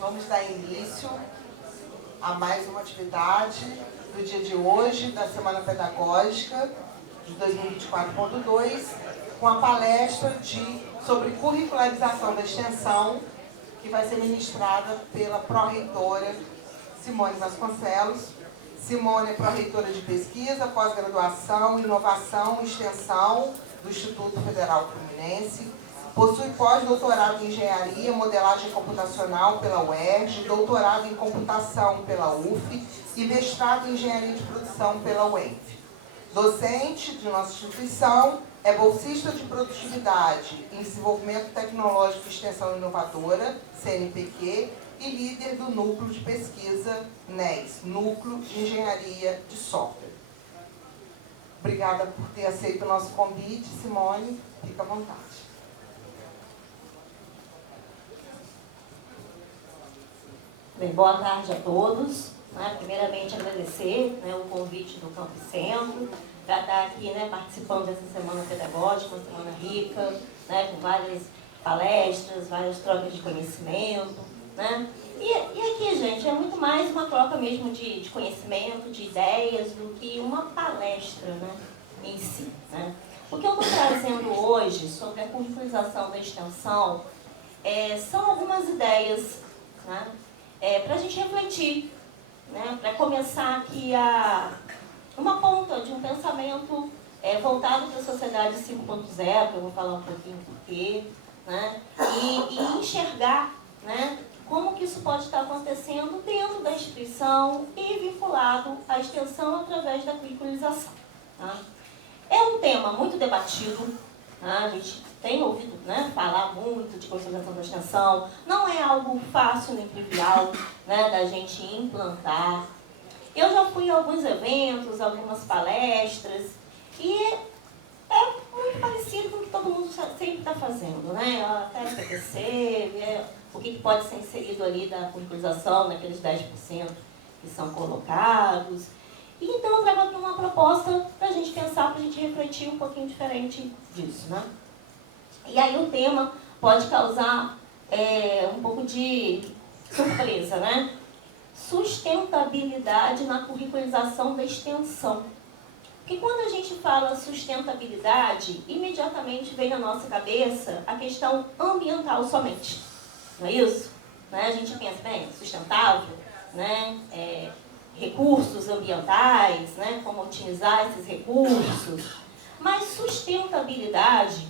Vamos dar início a mais uma atividade do dia de hoje, da Semana Pedagógica de 2024.2, com a palestra sobre curricularização da extensão, que vai ser ministrada pela pró-reitora Simone Vasconcelos. Simone é pró-reitora de pesquisa, pós-graduação, inovação e extensão do Instituto Federal Fluminense. Possui pós-doutorado em engenharia, modelagem computacional pela UERJ, doutorado em computação pela UF e mestrado em engenharia de produção pela UENF. Docente de nossa instituição, é bolsista de produtividade em desenvolvimento tecnológico e extensão inovadora, CNPq, e líder do Núcleo de Pesquisa NES, Núcleo de Engenharia de Software. Obrigada por ter aceito o nosso convite, Simone. Fica à vontade. Bem, boa tarde a todos. Primeiramente, agradecer o convite do Campo Centro para estar aqui participando dessa semana pedagógica, uma semana rica, com várias palestras, várias trocas de conhecimento. E aqui, gente, é muito mais uma troca mesmo de conhecimento, de ideias, do que uma palestra em si. O que eu estou trazendo hoje sobre a curricularização da extensão são algumas ideias para a gente refletir, para começar aqui uma ponta de um pensamento voltado para a sociedade 5.0, que eu vou falar um pouquinho por quê, e enxergar como que isso pode estar acontecendo dentro da instituição e vinculado à extensão através da curricularização. É um tema muito debatido, a gente tem ouvido falar muito de curricularização da extensão, não é algo fácil nem trivial da gente implantar. Eu já fui a alguns eventos, algumas palestras, e é muito parecido com o que todo mundo sempre está fazendo, até a PPC, o que pode ser inserido ali da curricularização, naqueles 10% que são colocados. E então eu trago aqui uma proposta para a gente pensar, para a gente refletir um pouquinho diferente disso. E aí o tema pode causar um pouco de surpresa, Sustentabilidade na curricularização da extensão. Porque quando a gente fala sustentabilidade, imediatamente vem na nossa cabeça a questão ambiental somente. Não é isso? A gente pensa, bem, sustentável, recursos ambientais, como otimizar esses recursos. Mas sustentabilidade,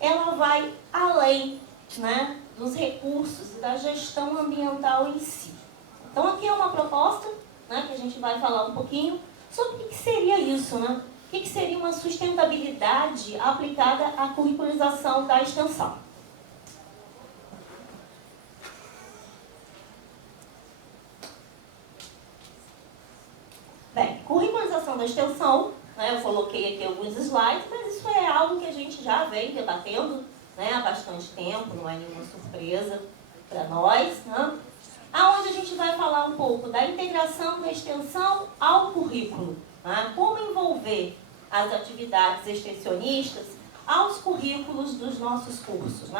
ela vai além dos recursos e da gestão ambiental em si. Então aqui é uma proposta que a gente vai falar um pouquinho sobre o que seria isso, o que seria uma sustentabilidade aplicada à curricularização da extensão. Bem, curricularização da extensão, eu coloquei aqui alguns slides, mas isso é algo que a gente já vem debatendo há bastante tempo, não é nenhuma surpresa para nós, aonde a gente vai falar um pouco da integração da extensão ao currículo, como envolver as atividades extensionistas aos currículos dos nossos cursos.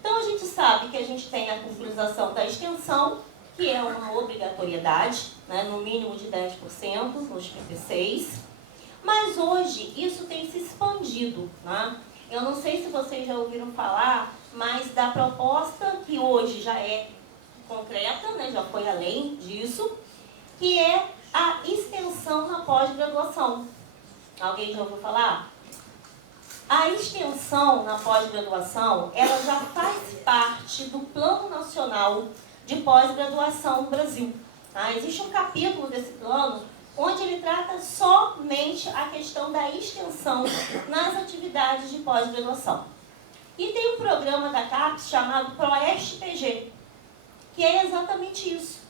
Então a gente sabe que a gente tem a curricularização da extensão, que é uma obrigatoriedade, no mínimo de 10% nos PPCs, mas hoje isso tem se expandido. Eu não sei se vocês já ouviram falar, mas da proposta que hoje já é concreta, já foi além disso, que é a extensão na pós-graduação. Alguém já ouviu falar? A extensão na pós-graduação, ela já faz parte do Plano Nacional de Pós-Graduação no Brasil. Existe um capítulo desse plano onde ele trata somente a questão da extensão nas atividades de pós-graduação. E tem um programa da CAPES chamado ProEST-PG, que é exatamente isso.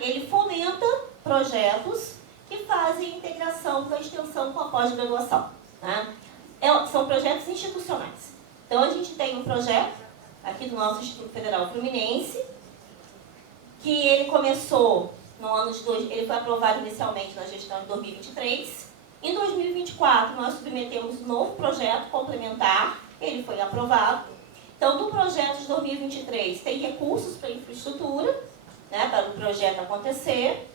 Ele fomenta projetos que fazem integração da extensão com a pós-graduação. São projetos institucionais. Então, a gente tem um projeto aqui do nosso Instituto Federal Fluminense, que ele começou no ano de ele foi aprovado inicialmente na gestão de 2023. Em 2024, nós submetemos um novo projeto complementar, ele foi aprovado. Então, do projeto de 2023, tem recursos para infraestrutura, né, para o projeto acontecer.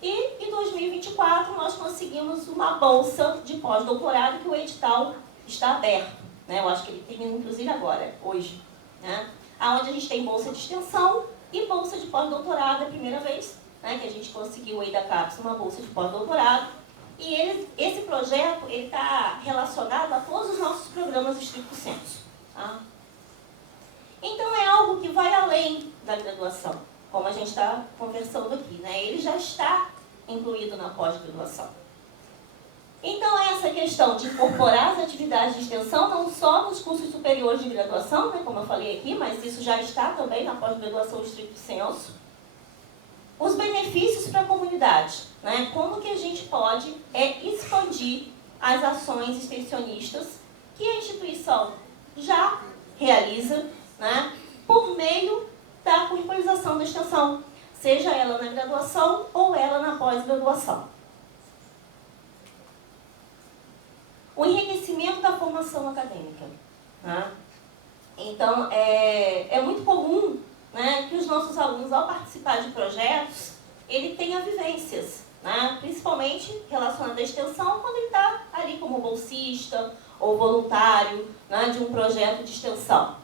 E em 2024 nós conseguimos uma bolsa de pós-doutorado que o edital está aberto, né? Eu acho que ele termina inclusive agora, hoje, né? Onde a gente tem bolsa de extensão e bolsa de pós-doutorado, é a primeira vez, né, que a gente conseguiu aí da CAPES uma bolsa de pós-doutorado. E esse projeto está relacionado a todos os nossos programas estricto sensu. Tá? Então é algo que vai além da graduação, como a gente está conversando aqui, né? Ele já está incluído na pós-graduação. Então, essa questão de incorporar as atividades de extensão, não só nos cursos superiores de graduação, né, como eu falei aqui, mas isso já está também na pós-graduação estricto sensu. Os benefícios para a comunidade, né? Como que a gente pode expandir as ações extensionistas que a instituição já realiza, né, por meio da curricularização da extensão, seja ela na graduação ou ela na pós-graduação. O enriquecimento da formação acadêmica. Né? Então, é muito comum, né, que os nossos alunos, ao participar de projetos, ele tenha vivências, né, principalmente relacionadas à extensão, quando ele está ali como bolsista ou voluntário, né, de um projeto de extensão.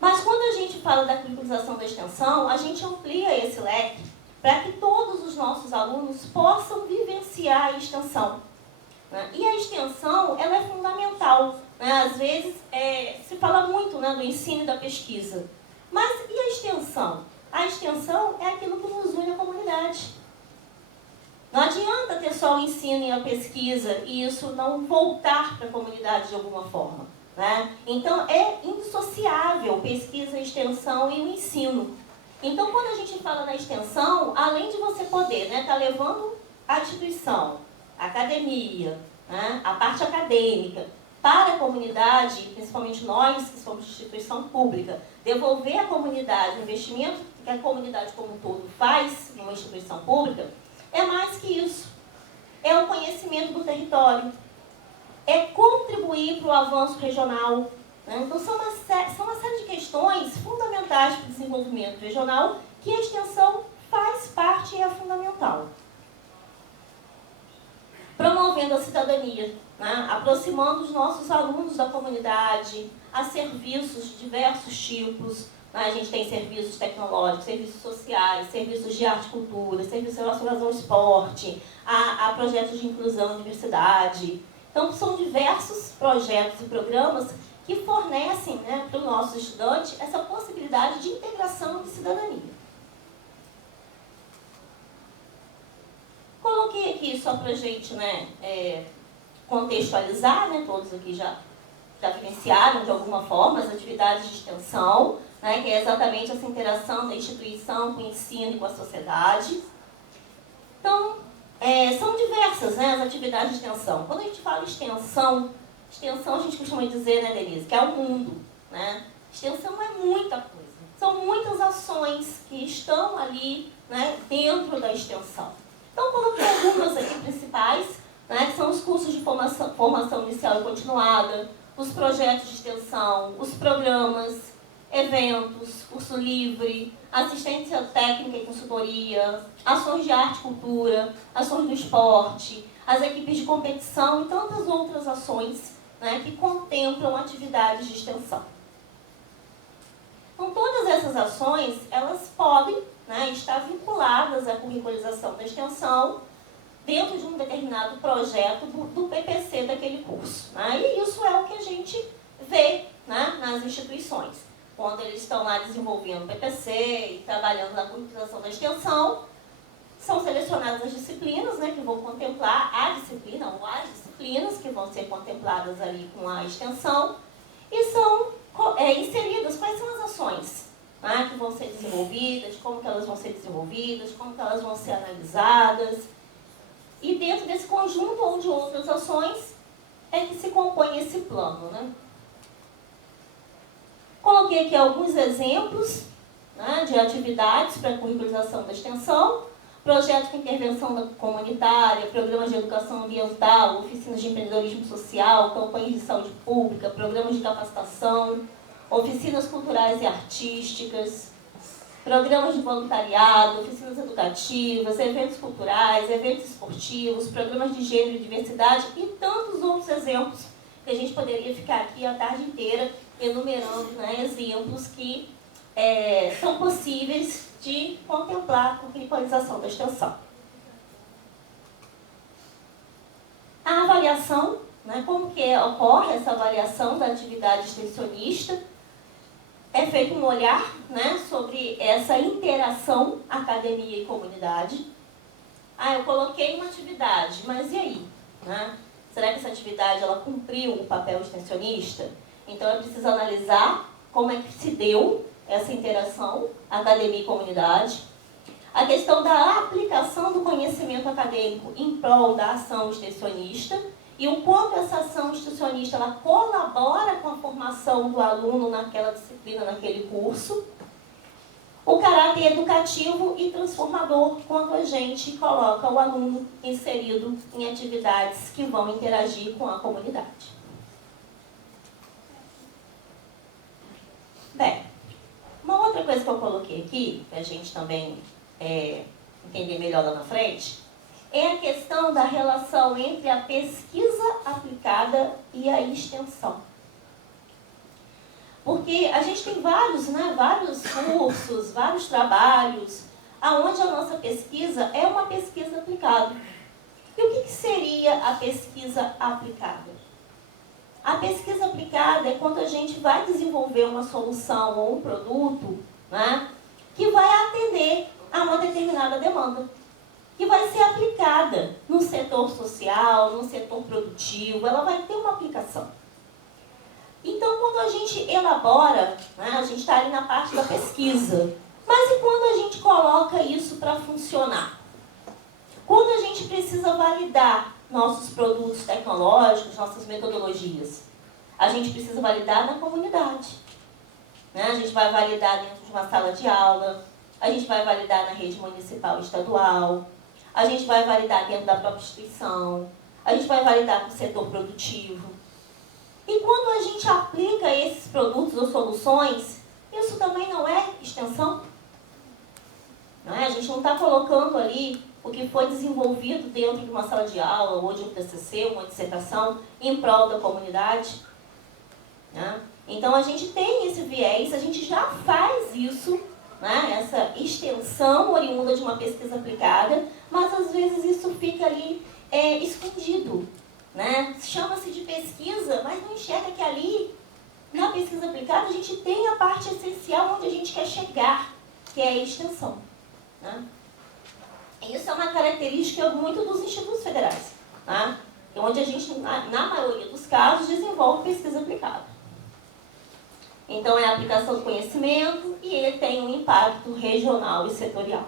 Mas quando a gente fala da curricularização da extensão, a gente amplia esse leque para que todos os nossos alunos possam vivenciar a extensão. Né? E a extensão, ela é fundamental. Né? Às vezes, se fala muito, né, do ensino e da pesquisa. Mas e a extensão? A extensão é aquilo que nos une à comunidade. Não adianta ter só o ensino e a pesquisa e isso não voltar para a comunidade de alguma forma. Né? Então, é indissociável pesquisa, extensão e o ensino. Então, quando a gente fala na extensão, além de você poder, né, tá levando a instituição, a academia, né, a parte acadêmica, para a comunidade, principalmente nós que somos instituição pública, devolver à comunidade o investimento que a comunidade como um todo faz numa instituição pública, é mais que isso. É o conhecimento do território, é contribuir para o avanço regional. Né? Então, são uma série de questões fundamentais para o desenvolvimento regional que a extensão faz parte e é fundamental. Promovendo a cidadania, né? Aproximando os nossos alunos da comunidade a serviços de diversos tipos. Né? A gente tem serviços tecnológicos, serviços sociais, serviços de arte e cultura, serviços relacionados ao esporte, a projetos de inclusão e diversidade. Então, são diversos projetos e programas que fornecem, né, para o nosso estudante essa possibilidade de integração e de cidadania. Coloquei aqui só para a gente, né, contextualizar, né, todos aqui já vivenciaram de alguma forma as atividades de extensão, né, que é exatamente essa interação da instituição com o ensino e com a sociedade. Então, são diversas, né, as atividades de extensão. Quando a gente fala extensão a gente costuma dizer, né, Denise, que é o mundo. Né? Extensão é muita coisa. São muitas ações que estão ali, né, dentro da extensão. Então, coloquei algumas aqui principais, né, que são os cursos de formação inicial e continuada, os projetos de extensão, os programas, eventos, curso livre, assistência técnica e consultoria, ações de arte e cultura, ações do esporte, as equipes de competição e tantas outras ações, né, que contemplam atividades de extensão. Então, todas essas ações, elas podem, né, estar vinculadas à curricularização da extensão dentro de um determinado projeto do PPC daquele curso. Né? E isso é o que a gente vê, né, nas instituições. Quando eles estão lá desenvolvendo o PPC e trabalhando na curricularização da extensão, são selecionadas as disciplinas, né, que vão contemplar a disciplina ou as disciplinas que vão ser contempladas ali com a extensão e são inseridas quais são as ações, né, que vão ser desenvolvidas, como que elas vão ser desenvolvidas, como que elas vão ser analisadas. E dentro desse conjunto ou de outras ações é que se compõe esse plano. Né? Coloquei aqui alguns exemplos, né, de atividades para a curricularização da extensão, projetos de intervenção comunitária, programas de educação ambiental, oficinas de empreendedorismo social, campanhas de saúde pública, programas de capacitação, oficinas culturais e artísticas, programas de voluntariado, oficinas educativas, eventos culturais, eventos esportivos, programas de gênero e diversidade e tantos outros exemplos que a gente poderia ficar aqui a tarde inteira enumerando, né, exemplos que são possíveis de contemplar a curricularização da extensão. A avaliação, né, como que ocorre essa avaliação da atividade extensionista? É feito um olhar, né, sobre essa interação academia e comunidade. Eu coloquei uma atividade, mas e aí? Né? Será que essa atividade ela cumpriu o papel extensionista? Então é preciso analisar como é que se deu essa interação academia e comunidade. A questão da aplicação do conhecimento acadêmico em prol da ação extensionista e o quanto essa ação extensionista ela colabora com a formação do aluno naquela disciplina, naquele curso. O caráter educativo e transformador quando a gente coloca o aluno inserido em atividades que vão interagir com a comunidade. Bem, uma outra coisa que eu coloquei aqui, para a gente também entender melhor lá na frente, é a questão da relação entre a pesquisa aplicada e a extensão. Porque a gente tem vários cursos, vários trabalhos, onde a nossa pesquisa é uma pesquisa aplicada. E o que seria a pesquisa aplicada? A pesquisa aplicada é quando a gente vai desenvolver uma solução ou um produto, né, que vai atender a uma determinada demanda, que vai ser aplicada no setor social, no setor produtivo, ela vai ter uma aplicação. Então, quando a gente elabora, né, a gente está ali na parte da pesquisa, mas e quando a gente coloca isso para funcionar? Quando a gente precisa validar nossos produtos tecnológicos, nossas metodologias, a gente precisa validar na comunidade. Né? A gente vai validar dentro de uma sala de aula, a gente vai validar na rede municipal e estadual, a gente vai validar dentro da própria instituição, a gente vai validar no setor produtivo. E quando a gente aplica esses produtos ou soluções, isso também não é extensão? Não é? A gente não está colocando ali o que foi desenvolvido dentro de uma sala de aula, ou de um TCC, uma dissertação, em prol da comunidade. Né? Então, a gente tem esse viés, a gente já faz isso, né? Essa extensão oriunda de uma pesquisa aplicada, mas às vezes isso fica ali escondido. Né? Chama-se de pesquisa, mas não enxerga que ali, na pesquisa aplicada, a gente tem a parte essencial onde a gente quer chegar, que é a extensão. Né? E isso é uma característica muito dos institutos federais, tá? Onde a gente, na maioria dos casos, desenvolve pesquisa aplicada. Então, é a aplicação do conhecimento e ele tem um impacto regional e setorial.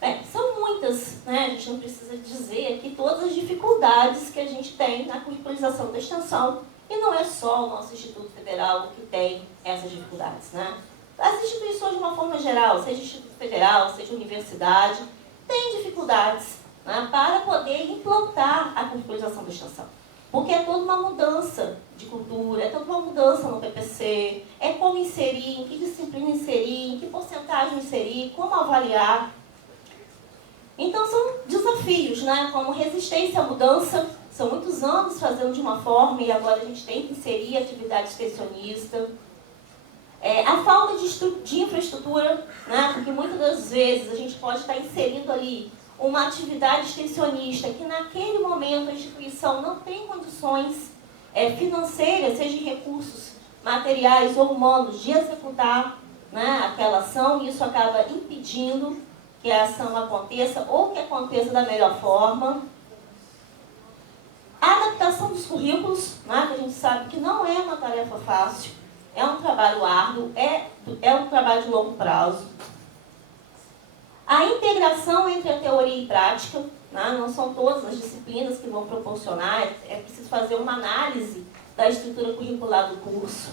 Bem, são muitas, né? A gente não precisa dizer aqui todas as dificuldades que a gente tem na curricularização da extensão, e não é só o nosso Instituto Federal que tem essas dificuldades, né? As instituições, de uma forma geral, seja Instituto Federal, seja universidade, têm dificuldades, né, para poder implantar a curricularização da extensão. Porque é toda uma mudança de cultura, é toda uma mudança no PPC, é como inserir, em que disciplina inserir, em que porcentagem inserir, como avaliar. Então são desafios, né, como resistência à mudança, são muitos anos fazendo de uma forma e agora a gente tem que inserir atividade extensionista. A falta de infraestrutura, né, porque muitas das vezes a gente pode estar inserindo ali uma atividade extensionista que naquele momento a instituição não tem condições financeiras, seja em recursos materiais ou humanos, de executar, né, aquela ação, e isso acaba impedindo que a ação aconteça ou que aconteça da melhor forma. A adaptação dos currículos, né, que a gente sabe que não é uma tarefa fácil, é um trabalho árduo, é um trabalho de longo prazo. A integração entre a teoria e prática, né, não são todas as disciplinas que vão proporcionar, é preciso fazer uma análise da estrutura curricular do curso.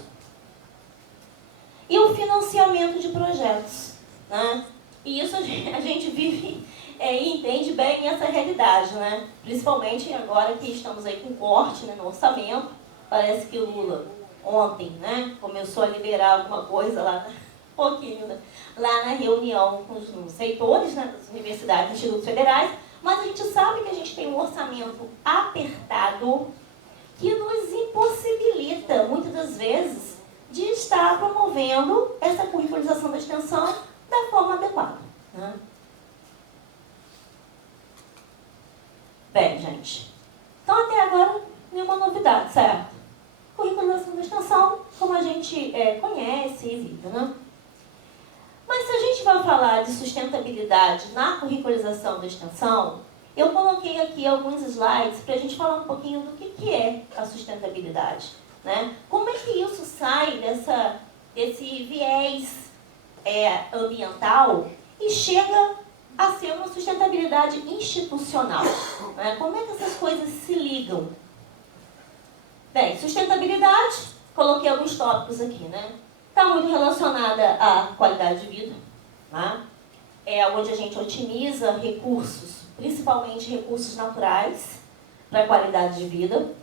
E o financiamento de projetos. Né? E isso a gente vive e entende bem essa realidade, né? Principalmente agora que estamos aí com corte, né, no orçamento. Parece que o Lula ontem, né, começou a liberar alguma coisa lá, um pouquinho, né, lá na reunião com os reitores, né, das universidades e institutos federais, mas a gente sabe que a gente tem um orçamento apertado que nos impossibilita, muitas das vezes, de estar promovendo essa curricularização da extensão da forma adequada, né? Bem, gente, então até agora nenhuma novidade, certo? Curricularização da extensão, como a gente conhece e vive, né? Mas se a gente vai falar de sustentabilidade na curricularização da extensão, eu coloquei aqui alguns slides para a gente falar um pouquinho do que é a sustentabilidade, né? Como é que isso sai desse viés ambiental e chega a ser uma sustentabilidade institucional, né? Como é que essas coisas se ligam? Bem, sustentabilidade, coloquei alguns tópicos aqui, né? Está muito relacionada à qualidade de vida, né? É onde a gente otimiza recursos, principalmente recursos naturais, para a qualidade de vida.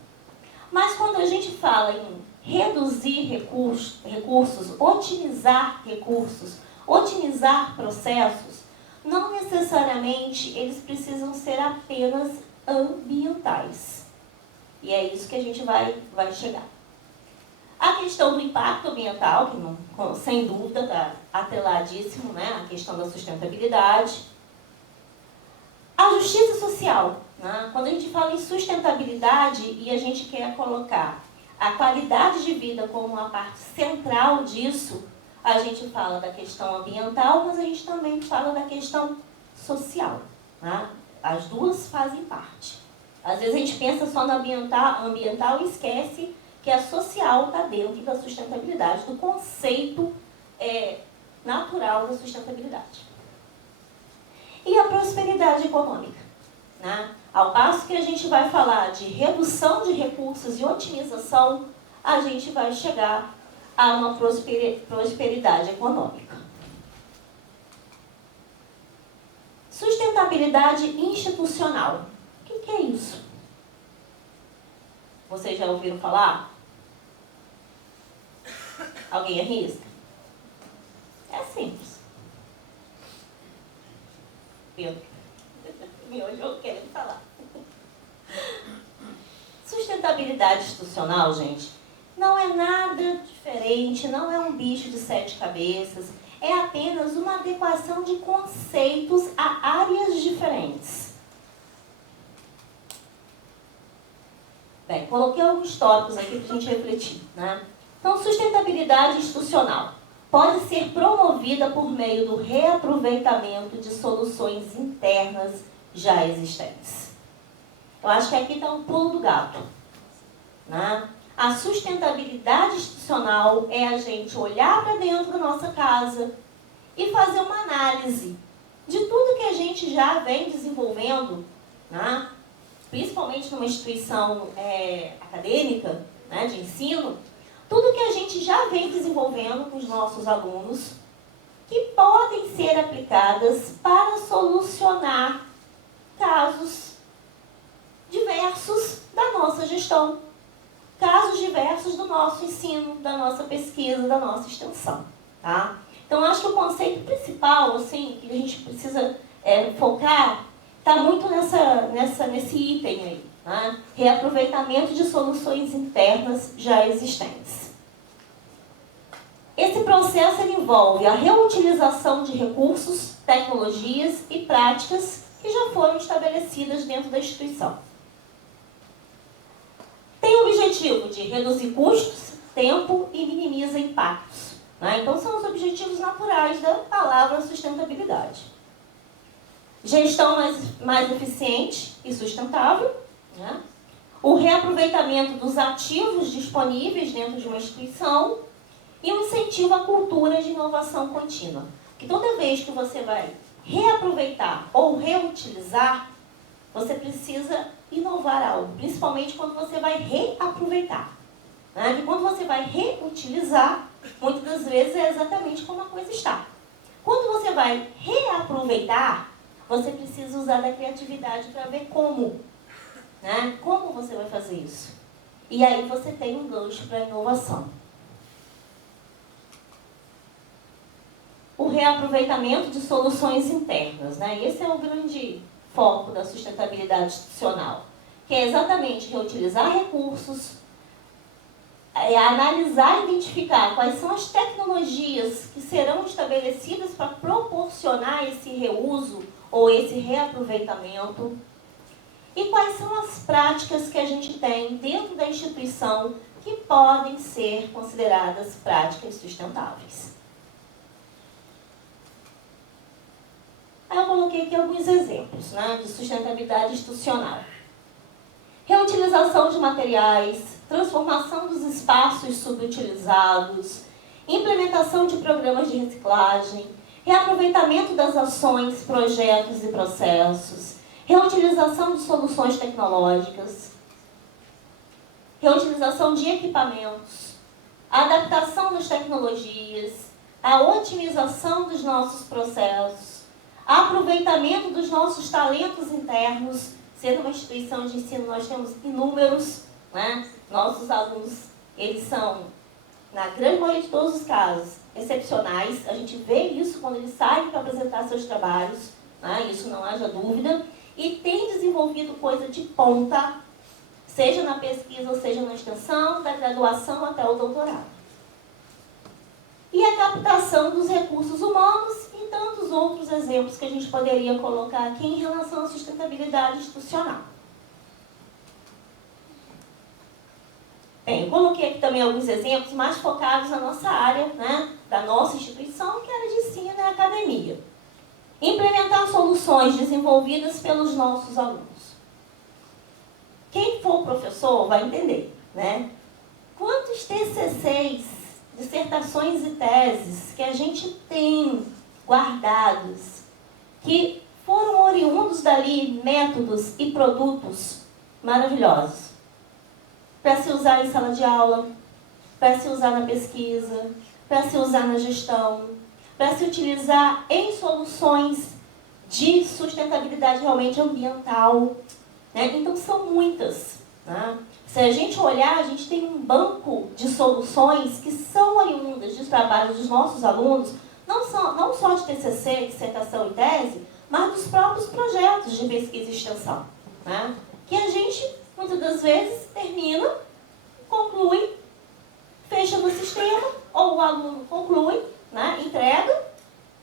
Mas quando a gente fala em reduzir recursos, otimizar recursos, otimizar processos, não necessariamente eles precisam ser apenas ambientais. E é isso que a gente vai chegar. A questão do impacto ambiental, que não, sem dúvida está atreladíssimo, né? A questão da sustentabilidade. A justiça social, né? Quando a gente fala em sustentabilidade e a gente quer colocar a qualidade de vida como uma parte central disso, a gente fala da questão ambiental, mas a gente também fala da questão social, né? As duas fazem parte. Às vezes a gente pensa só no ambiental e esquece que a social está dentro da sustentabilidade, do conceito natural da sustentabilidade. E a prosperidade econômica, né? Ao passo que a gente vai falar de redução de recursos e otimização, a gente vai chegar a uma prosperidade econômica. Sustentabilidade institucional. O que é isso? Vocês já ouviram falar? Alguém arrisca? É simples. Pedro me olhou querendo falar. Sustentabilidade institucional, gente, não é nada diferente, não é um bicho de 7 cabeças, é apenas uma adequação de conceitos a áreas diferentes. Bem, coloquei alguns tópicos aqui para a gente refletir, né? Então, sustentabilidade institucional pode ser promovida por meio do reaproveitamento de soluções internas já existentes. Eu acho que aqui está um pulo do gato, né? A sustentabilidade institucional é a gente olhar para dentro da nossa casa e fazer uma análise de tudo que a gente já vem desenvolvendo, né? Principalmente numa instituição acadêmica, né, de ensino, tudo que a gente já vem desenvolvendo com os nossos alunos, que podem ser aplicadas para solucionar casos diversos da nossa gestão, casos diversos do nosso ensino, da nossa pesquisa, da nossa extensão, tá? Então, acho que o conceito principal, assim, que a gente precisa focar, está muito nesse item aí, né? Reaproveitamento de soluções internas já existentes. Esse processo ele envolve a reutilização de recursos, tecnologias e práticas que já foram estabelecidas dentro da instituição. Tem o objetivo de reduzir custos, tempo e minimiza impactos, né? Então, são os objetivos naturais da palavra sustentabilidade. Gestão mais eficiente e sustentável, né? O reaproveitamento dos ativos disponíveis dentro de uma instituição e um incentivo à cultura de inovação contínua. Porque toda vez que você vai reaproveitar ou reutilizar, você precisa inovar algo, principalmente quando você vai reaproveitar, né? E quando você vai reutilizar, muitas das vezes é exatamente como a coisa está. Quando você vai reaproveitar, você precisa usar da criatividade para ver como, né? Como você vai fazer isso. E aí você tem um gancho para a inovação. O reaproveitamento de soluções internas, né? Esse é o grande foco da sustentabilidade institucional, que é exatamente reutilizar recursos, analisar e identificar quais são as tecnologias que serão estabelecidas para proporcionar esse reuso ou esse reaproveitamento e quais são as práticas que a gente tem dentro da instituição que podem ser consideradas práticas sustentáveis. Aí eu coloquei aqui alguns exemplos, né, de sustentabilidade institucional. Reutilização de materiais, transformação dos espaços subutilizados, implementação de programas de reciclagem, reaproveitamento das ações, projetos e processos, reutilização de soluções tecnológicas, reutilização de equipamentos, adaptação das tecnologias, a otimização dos nossos processos, aproveitamento dos nossos talentos internos. Sendo uma instituição de ensino, nós temos inúmeros, né? Nossos alunos, eles são, na grande maioria de todos os casos, excepcionais. A gente vê isso quando eles saem para apresentar seus trabalhos, né? Isso não haja dúvida. E tem desenvolvido coisa de ponta, seja na pesquisa ou seja na extensão, da graduação até o doutorado. E a captação dos recursos humanos e tantos outros exemplos que a gente poderia colocar aqui em relação à sustentabilidade institucional. Bem, eu coloquei aqui também alguns exemplos mais focados na nossa área, né, da nossa instituição, que era de ensino e academia. Implementar soluções desenvolvidas pelos nossos alunos. Quem for professor vai entender, né? Quantos TCCs, dissertações e teses que a gente tem guardados, que foram oriundos dali, métodos e produtos maravilhosos, para se usar em sala de aula, para se usar na pesquisa, para se usar na gestão, para se utilizar em soluções de sustentabilidade realmente ambiental, né? Então são muitas, né? Se a gente olhar, a gente tem um banco de soluções que são oriundas de trabalhos dos nossos alunos, não só de TCC, dissertação e tese, mas dos próprios projetos de pesquisa e extensão, né? Que a gente, muitas das vezes, termina, conclui, fecha no sistema, ou o aluno conclui, né? Entrega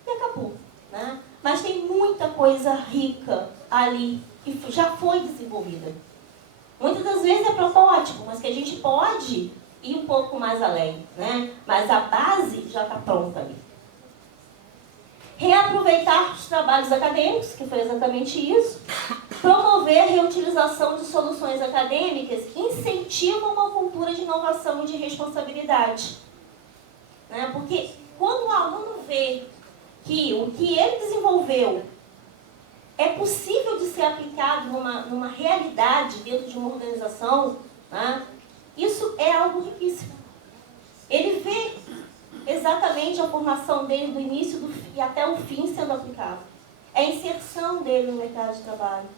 e acabou, né? Mas tem muita coisa rica ali que já foi desenvolvida. Muitas das vezes é protótipo, mas que a gente pode ir um pouco mais além, né? Mas a base já está pronta ali. Reaproveitar os trabalhos acadêmicos, que foi exatamente isso. Promover a reutilização de soluções acadêmicas incentiva uma cultura de inovação e de responsabilidade, né? Porque quando o aluno vê que o que ele desenvolveu é possível de ser aplicado numa realidade dentro de uma organização, né? Isso é algo riquíssimo. Ele vê exatamente a formação dele do início e até o fim sendo aplicado. É a inserção dele no mercado de trabalho.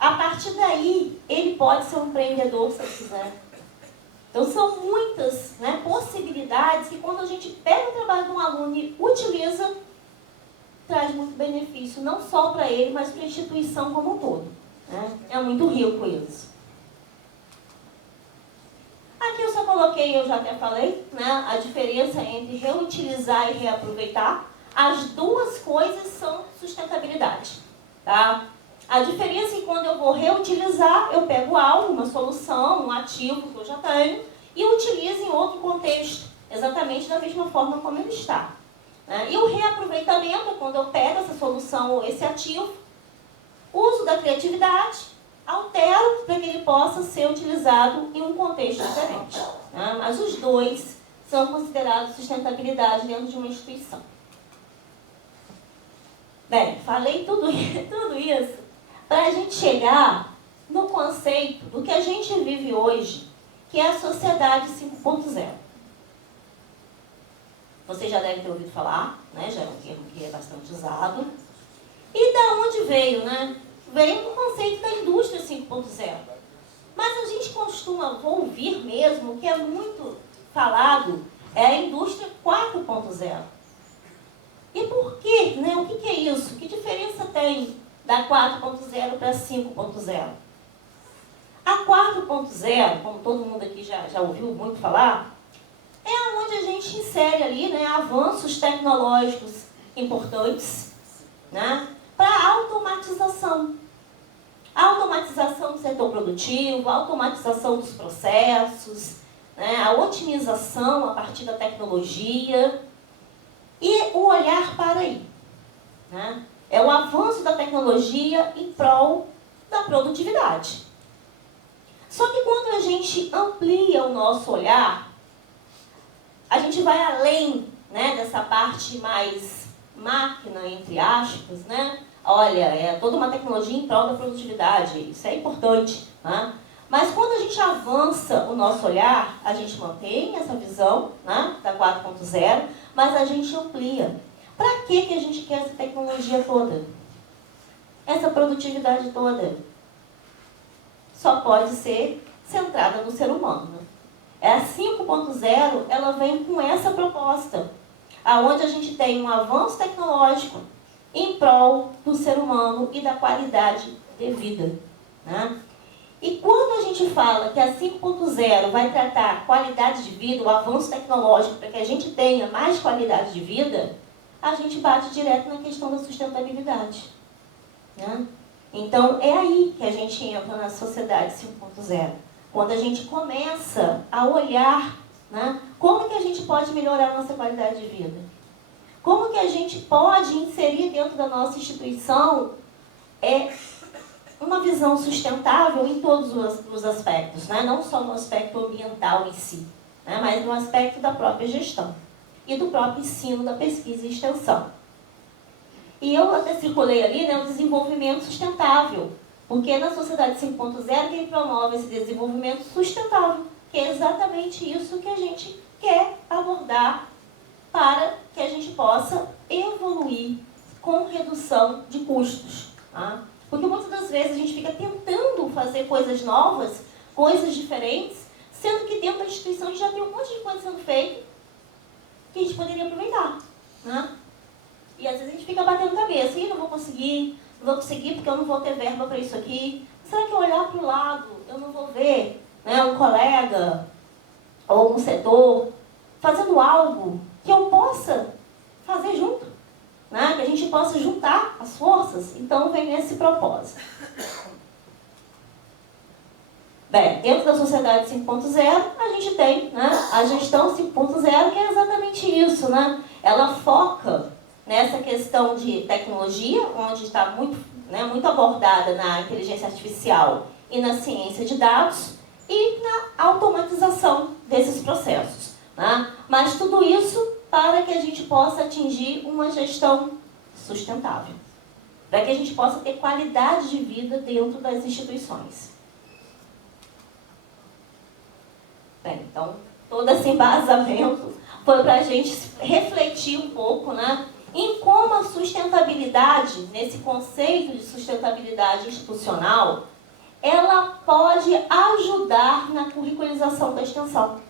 A partir daí, ele pode ser um empreendedor se ele quiser. Então são muitas, né, possibilidades que quando a gente pega o trabalho de um aluno e utiliza, traz muito benefício, não só para ele, mas para a instituição como um todo, né? É muito rico isso. Aqui eu só coloquei, eu já até falei, né, a diferença entre reutilizar e reaproveitar. As duas coisas são sustentabilidade, tá? A diferença é que quando eu vou reutilizar, eu pego algo, uma solução, um ativo que eu já tenho, e utilizo em outro contexto, exatamente da mesma forma como ele está. E o reaproveitamento é quando eu pego essa solução ou esse ativo, uso da criatividade, altero para que ele possa ser utilizado em um contexto diferente. Mas os dois são considerados sustentabilidade dentro de uma instituição. Bem, falei tudo isso para a gente chegar no conceito do que a gente vive hoje, que é a sociedade 5.0. Vocês já devem ter ouvido falar, né? Já é um termo que é bastante usado. E da onde veio, né? Veio do conceito da indústria 5.0. Mas a gente costuma ouvir mesmo, que é muito falado, é a indústria 4.0. E por quê? Né? O que é isso? Que diferença tem da 4.0 para 5.0? A 4.0, como todo mundo aqui já ouviu muito falar, é onde a gente insere ali, né, avanços tecnológicos importantes, né, para a automatização. A automatização do setor produtivo, a automatização dos processos, né, a otimização a partir da tecnologia e o olhar para aí. Né? É o avanço da tecnologia em prol da produtividade. Só que quando a gente amplia o nosso olhar, a gente vai além, né, dessa parte mais máquina, entre aspas, né? Olha, é toda uma tecnologia em prol da produtividade, isso é importante. Né? Mas quando a gente avança o nosso olhar, a gente mantém essa visão, né, da 4.0, mas a gente amplia. Para que a gente quer essa tecnologia toda? Essa produtividade toda? Só pode ser centrada no ser humano. Né? A 5.0, ela vem com essa proposta, aonde a gente tem um avanço tecnológico em prol do ser humano e da qualidade de vida. Né? E quando a gente fala que a 5.0 vai tratar a qualidade de vida, o avanço tecnológico, para que a gente tenha mais qualidade de vida, a gente bate direto na questão da sustentabilidade. Né? Então, é aí que a gente entra na sociedade 5.0. Quando a gente começa a olhar, né, como que a gente pode melhorar a nossa qualidade de vida. Como que a gente pode inserir dentro da nossa instituição uma visão sustentável em todos os aspectos, né? Não só no aspecto ambiental em si, né, mas no aspecto da própria gestão e do próprio ensino, da pesquisa e extensão. E eu até circulei ali, né, o desenvolvimento sustentável, porque na sociedade 5.0 quem promove esse desenvolvimento sustentável, que é exatamente isso que a gente quer abordar para que a gente possa evoluir com redução de custos. Tá? Porque muitas das vezes a gente fica tentando fazer coisas novas, coisas diferentes, sendo que dentro da instituição a gente já tem um monte de coisa sendo feita que a gente poderia aproveitar. Né? E às vezes a gente fica batendo cabeça, não vou conseguir porque eu não vou ter verba para isso aqui. Será que eu olhar para o lado, eu não vou ver, né, um colega ou um setor fazendo algo que eu possa fazer junto? Né? Que a gente possa juntar as forças. Então vem esse propósito. Bem, dentro da sociedade 5.0, a gente tem, né, a gestão 5.0, que é exatamente isso. Né? Ela foca nessa questão de tecnologia, onde está muito abordada na inteligência artificial e na ciência de dados, e na automatização desses processos. Né? Mas tudo isso para que a gente possa atingir uma gestão sustentável, para que a gente possa ter qualidade de vida dentro das instituições. Bem, então, todo esse embasamento foi para a gente refletir um pouco, né, em como a sustentabilidade, nesse conceito de sustentabilidade institucional, ela pode ajudar na curricularização da extensão.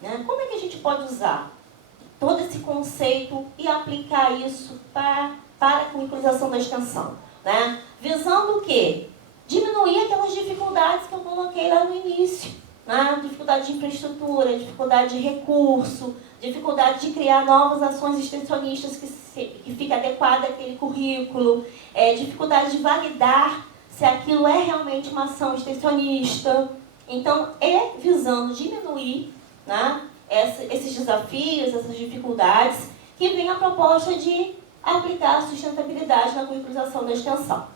Né? Como é que a gente pode usar todo esse conceito e aplicar isso para a curricularização da extensão? Né? Visando o quê? Diminuir aquelas dificuldades que eu coloquei lá no início. Né? Dificuldade de infraestrutura, dificuldade de recurso, dificuldade de criar novas ações extensionistas que fiquem adequadas àquele currículo, dificuldade de validar se aquilo é realmente uma ação extensionista. Então, visando diminuir, né, esses desafios, essas dificuldades, que vem a proposta de aplicar a sustentabilidade na curricularização da extensão.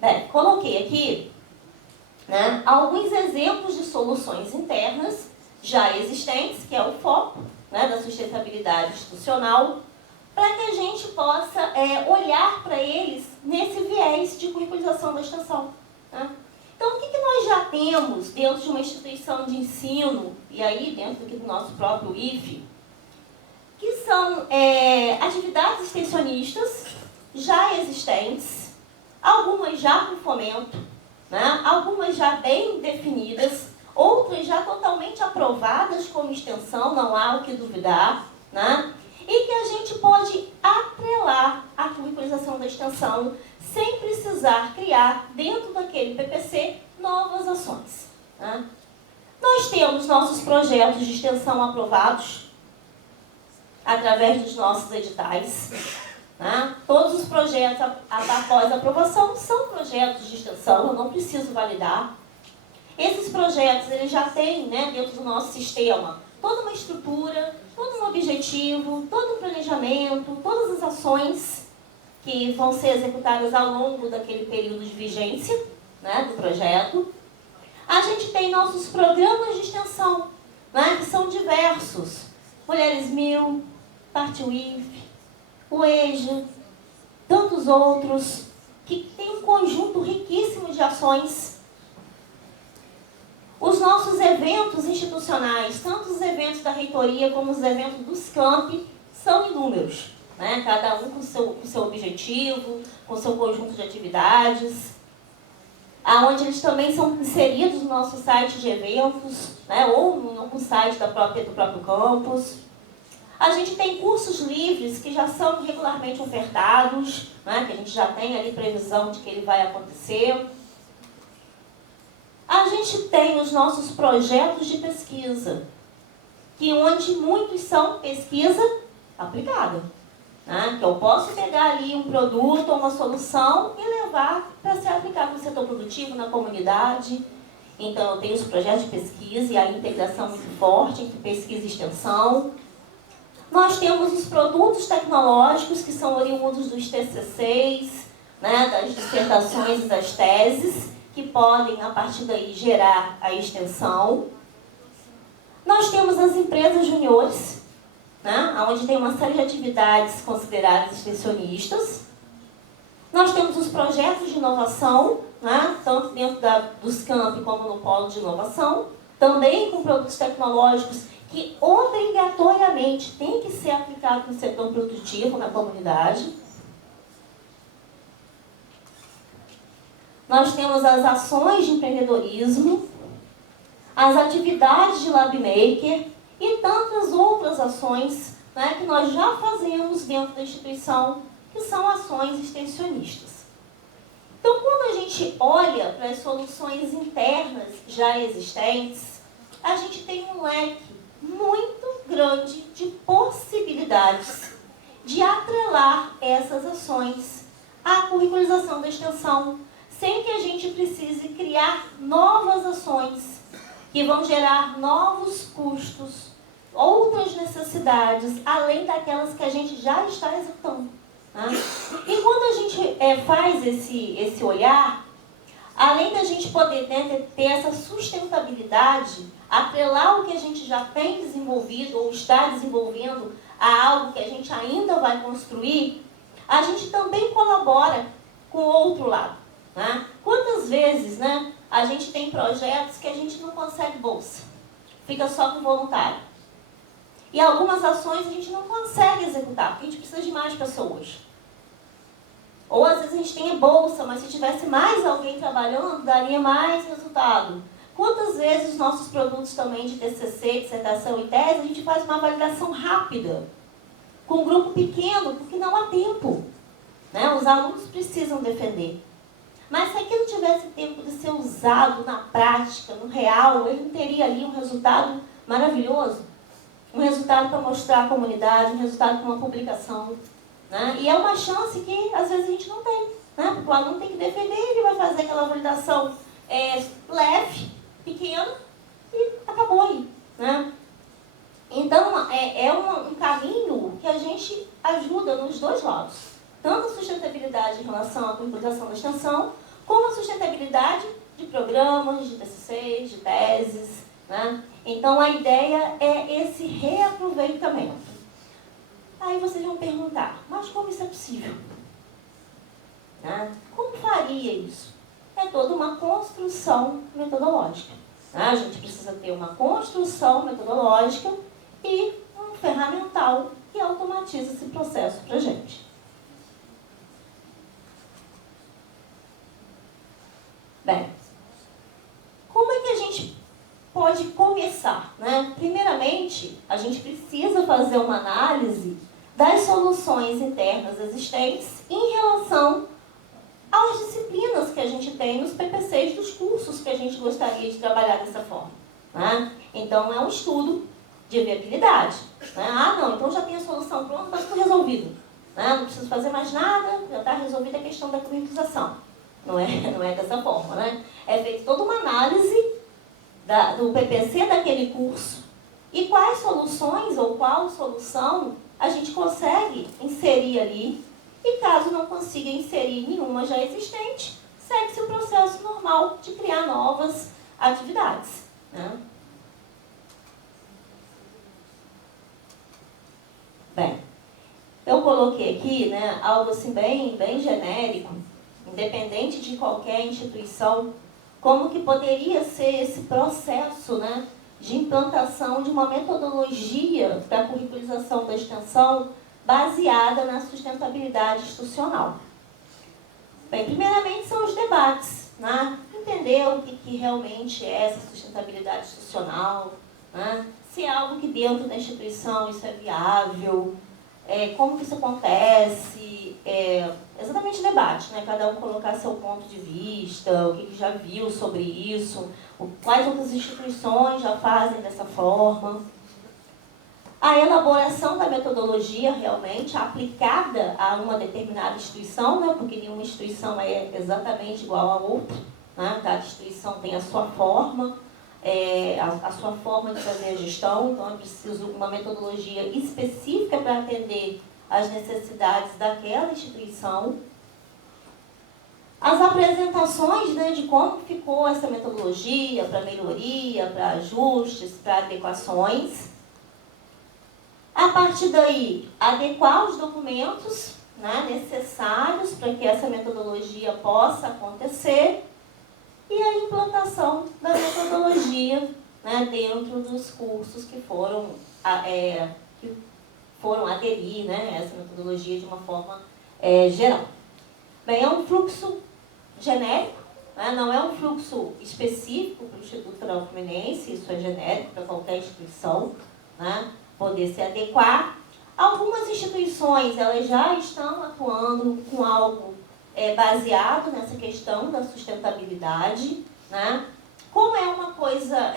Bem, coloquei aqui, né, alguns exemplos de soluções internas já existentes, que é o foco, né, da sustentabilidade institucional, para que a gente possa olhar para eles nesse viés de curricularização da extensão. Né? Então, o que nós já temos dentro de uma instituição de ensino, e aí dentro aqui do nosso próprio IFE, que são São atividades extensionistas já existentes, algumas já com fomento, né? Algumas já bem definidas, outras já totalmente aprovadas como extensão, não há o que duvidar, né? E que a gente pode atrelar a curricularização da extensão sem precisar criar, dentro daquele PPC, novas ações, né? Nós temos nossos projetos de extensão aprovados através dos nossos editais, né? Todos os projetos após a aprovação são projetos de extensão, eu não preciso validar. Esses projetos eles já têm, né, dentro do nosso sistema toda uma estrutura, todo um objetivo, todo um planejamento, todas as ações que vão ser executadas ao longo daquele período de vigência, né, do projeto. A gente tem nossos programas de extensão, né, que são diversos. Mulheres 1000, Parte UIF, o EJA, tantos outros, que tem um conjunto riquíssimo de ações. Os nossos eventos institucionais, tanto os eventos da reitoria como os eventos dos campi, são inúmeros, né? Cada um com o seu objetivo, com o seu conjunto de atividades, onde eles também são inseridos no nosso site de eventos, né? Ou no site do próprio campus. A gente tem cursos livres que já são regularmente ofertados, né? Que a gente já tem ali previsão de que ele vai acontecer. A gente tem os nossos projetos de pesquisa, onde muitos são pesquisa aplicada, né? Que eu posso pegar ali um produto ou uma solução e levar para ser aplicado no setor produtivo, na comunidade. Então, eu tenho os projetos de pesquisa e a integração muito forte entre pesquisa e extensão. Nós temos os produtos tecnológicos que são oriundos dos TCCs, né, das dissertações e das teses, que podem, a partir daí, gerar a extensão. Nós temos as empresas juniores, né, onde tem uma série de atividades consideradas extensionistas. Nós temos os projetos de inovação, né, tanto dentro dos campi como no polo de inovação, também com produtos tecnológicos que obrigatoriamente tem que ser aplicado no setor produtivo, na comunidade. Nós temos as ações de empreendedorismo, as atividades de Lab Maker e tantas outras ações, né, que nós já fazemos dentro da instituição, que são ações extensionistas. Então, quando a gente olha para as soluções internas já existentes, a gente tem um leque muito grande de possibilidades de atrelar essas ações à curricularização da extensão, sem que a gente precise criar novas ações que vão gerar novos custos, outras necessidades, além daquelas que a gente já está executando, né? E quando a gente faz esse olhar, além da gente poder ter essa sustentabilidade, atrelar o que a gente já tem desenvolvido ou está desenvolvendo a algo que a gente ainda vai construir, a gente também colabora com o outro lado, né? Quantas vezes, né, a gente tem projetos que a gente não consegue bolsa, fica só com voluntário. E algumas ações a gente não consegue executar, porque a gente precisa de mais pessoas. Ou às vezes a gente tem a bolsa, mas se tivesse mais alguém trabalhando, daria mais resultado. Quantas vezes os nossos produtos também de TCC, dissertação e tese, a gente faz uma validação rápida, com um grupo pequeno, porque não há tempo, né? Os alunos precisam defender. Mas se aquilo tivesse tempo de ser usado na prática, no real, ele teria ali um resultado maravilhoso. Um resultado para mostrar à comunidade, um resultado para uma publicação, né? E é uma chance que às vezes a gente não tem, né? Porque o aluno tem que defender, ele vai fazer aquela validação leve, pequena, e acabou aí, né? Então, é um caminho que a gente ajuda nos dois lados. Tanto a sustentabilidade em relação à curricularização da extensão, como a sustentabilidade de programas, de TCCs, de teses, né? Então, a ideia é esse reaproveitamento. Aí vocês vão perguntar, mas como isso é possível? Né? Como faria isso? É toda uma construção metodológica. Né? A gente precisa ter uma construção metodológica e um ferramental que automatiza esse processo para a gente. Bem, como é que a gente pode começar, né? Primeiramente, a gente precisa fazer uma análise das soluções internas existentes em relação às disciplinas que a gente tem nos PPCs dos cursos que a gente gostaria de trabalhar dessa forma, né? Então, é um estudo de viabilidade, né? Ah, não, então já tem a solução pronta, está tudo resolvido, né? Não preciso fazer mais nada, já está resolvida a questão da curriculação. Não é dessa forma, né? É feita toda uma análise do PPC daquele curso e quais soluções ou qual solução a gente consegue inserir ali, e caso não consiga inserir nenhuma já existente, segue-se o processo normal de criar novas atividades, né? Bem, eu coloquei aqui, né, algo assim bem genérico, independente de qualquer instituição, como que poderia ser esse processo, né, de implantação de uma metodologia para a curricularização da extensão baseada na sustentabilidade institucional. Bem, primeiramente são os debates, né? Entender o que realmente é essa sustentabilidade institucional, né? Se é algo que dentro da instituição isso é viável, como que isso acontece, exatamente o debate, né? Cada um colocar seu ponto de vista, o que já viu sobre isso, quais outras instituições já fazem dessa forma. A elaboração da metodologia realmente aplicada a uma determinada instituição, né? Porque nenhuma instituição é exatamente igual a outra, né? Cada instituição tem a sua forma, a sua forma de fazer a gestão, então é preciso uma metodologia específica para atender às necessidades daquela instituição. As apresentações, né, de como ficou essa metodologia para melhoria, para ajustes, para adequações. A partir daí, adequar os documentos, né, necessários para que essa metodologia possa acontecer, e a implantação da metodologia, né, dentro dos cursos que foram aderir, né, a essa metodologia de uma forma geral. Bem, é um fluxo genérico, né, não é um fluxo específico para o Instituto Federal Fluminense, isso é genérico para qualquer instituição, né, poder se adequar. Algumas instituições elas já estão atuando com algo baseado nessa questão da sustentabilidade, né? Como é uma coisa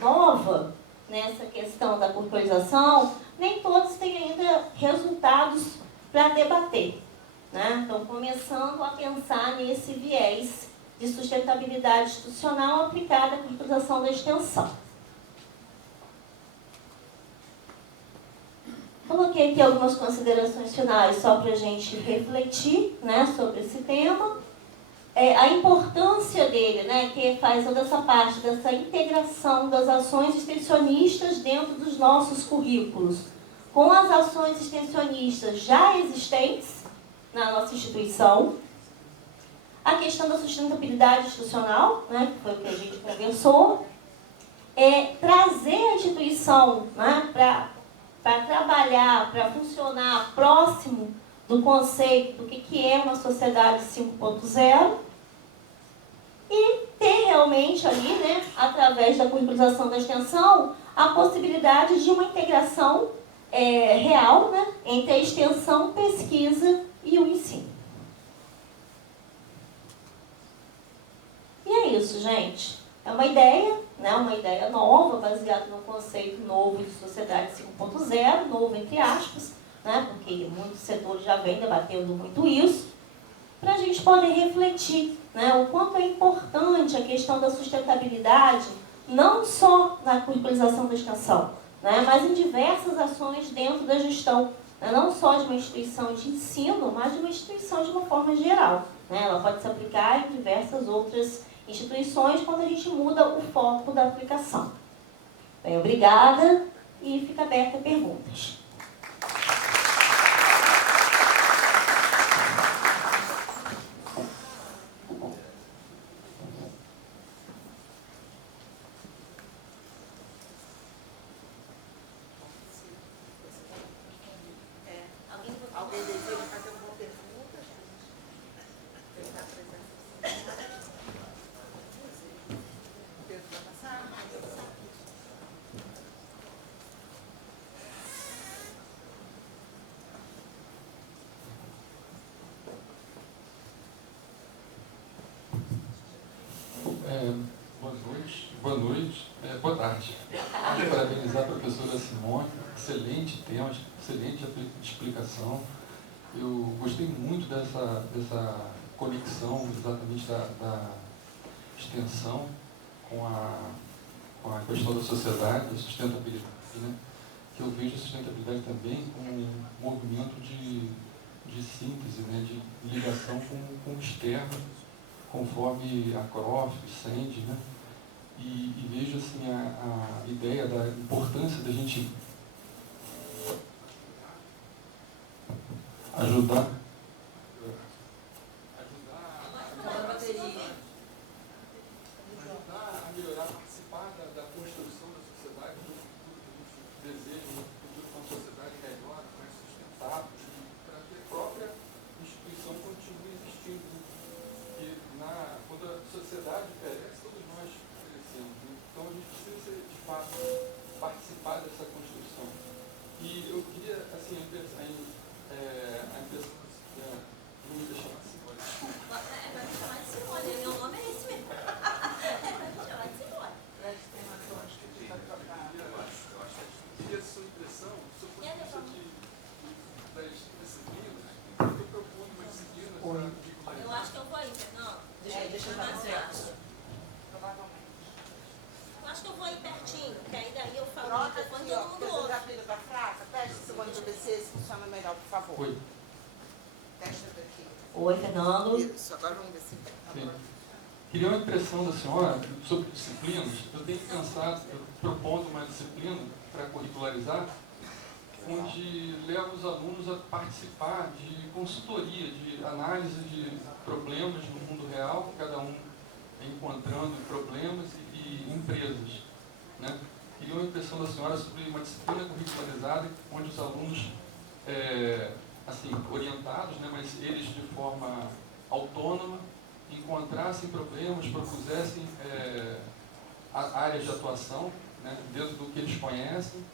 nova nessa questão da curricularização, nem todos têm ainda resultados para debater, né? Estão começando a pensar nesse viés de sustentabilidade institucional aplicada à curricularização da extensão. Coloquei aqui algumas considerações finais só para a gente refletir, né, sobre esse tema. A importância dele, né, que faz toda essa parte dessa integração das ações extensionistas dentro dos nossos currículos, com as ações extensionistas já existentes na nossa instituição. A questão da sustentabilidade institucional, né, que foi o que a gente conversou. Trazer a instituição, né, para trabalhar, para funcionar próximo do conceito do que é uma sociedade 5.0 e ter realmente ali, né, através da curricularização da extensão, a possibilidade de uma integração real, né, entre a extensão, pesquisa e o ensino. E é isso, gente. É uma ideia, né, uma ideia nova, baseada num conceito novo de sociedade 5.0, novo entre aspas, né, porque muitos setores já vêm debatendo muito isso, para a gente poder refletir, né, o quanto é importante a questão da sustentabilidade, não só na curricularização da extensão, né, mas em diversas ações dentro da gestão, né, não só de uma instituição de ensino, mas de uma instituição de uma forma geral, né, ela pode se aplicar em diversas outras instituições quando a gente muda o foco da aplicação. Bem, obrigada e fica aberta a perguntas. Boa tarde. Quero parabenizar a professora Simone, excelente tema, excelente explicação. Eu gostei muito dessa conexão exatamente da extensão com a questão da sociedade, da sustentabilidade, né? Que eu vejo a sustentabilidade também como um movimento de síntese, né? De ligação com o externo, conforme a Croft, o Sandy, né? E vejo assim, a ideia da importância da gente ajudar a melhorar, participar da construção da sociedade, do futuro que a gente deseja, um futuro com uma sociedade melhor, mais sustentável, para que a própria instituição continue existindo. E quando a sociedade perece, todos nós perecemos. Então a gente precisa, de fato, participar dessa construção. E eu queria, assim, a impressão não me deixar assim, desculpa. Vai me chamar de Simone, meu nome é esse mesmo. Vai me chamar de Simone. E a sua impressão sobre isso das disciplinas? Eu estou propondo uma disciplina para... Eu acho que eu vou aí, Fernando. Deixa eu dar uma certo. Eu acho que eu vou aí pertinho, que aí daí eu falo o microfone e todo mundo ouve. Da fraca, teste Simone para ver se funciona melhor, por favor. Oi. Testa daqui. Oi, Fernando. Isso, agora vamos ver se Sim. Queria uma impressão da senhora sobre disciplinas. Eu tenho pensado, propondo uma disciplina para curricularizar, onde leva os alunos a participar de consultoria, de análise de problemas no mundo real, cada um encontrando problemas e empresas, né? Queria uma impressão da senhora sobre uma disciplina curricularizada, onde os alunos, assim, orientados, né, mas eles de forma autônoma, encontrassem problemas, propusessem áreas de atuação, né, dentro do que eles conhecem,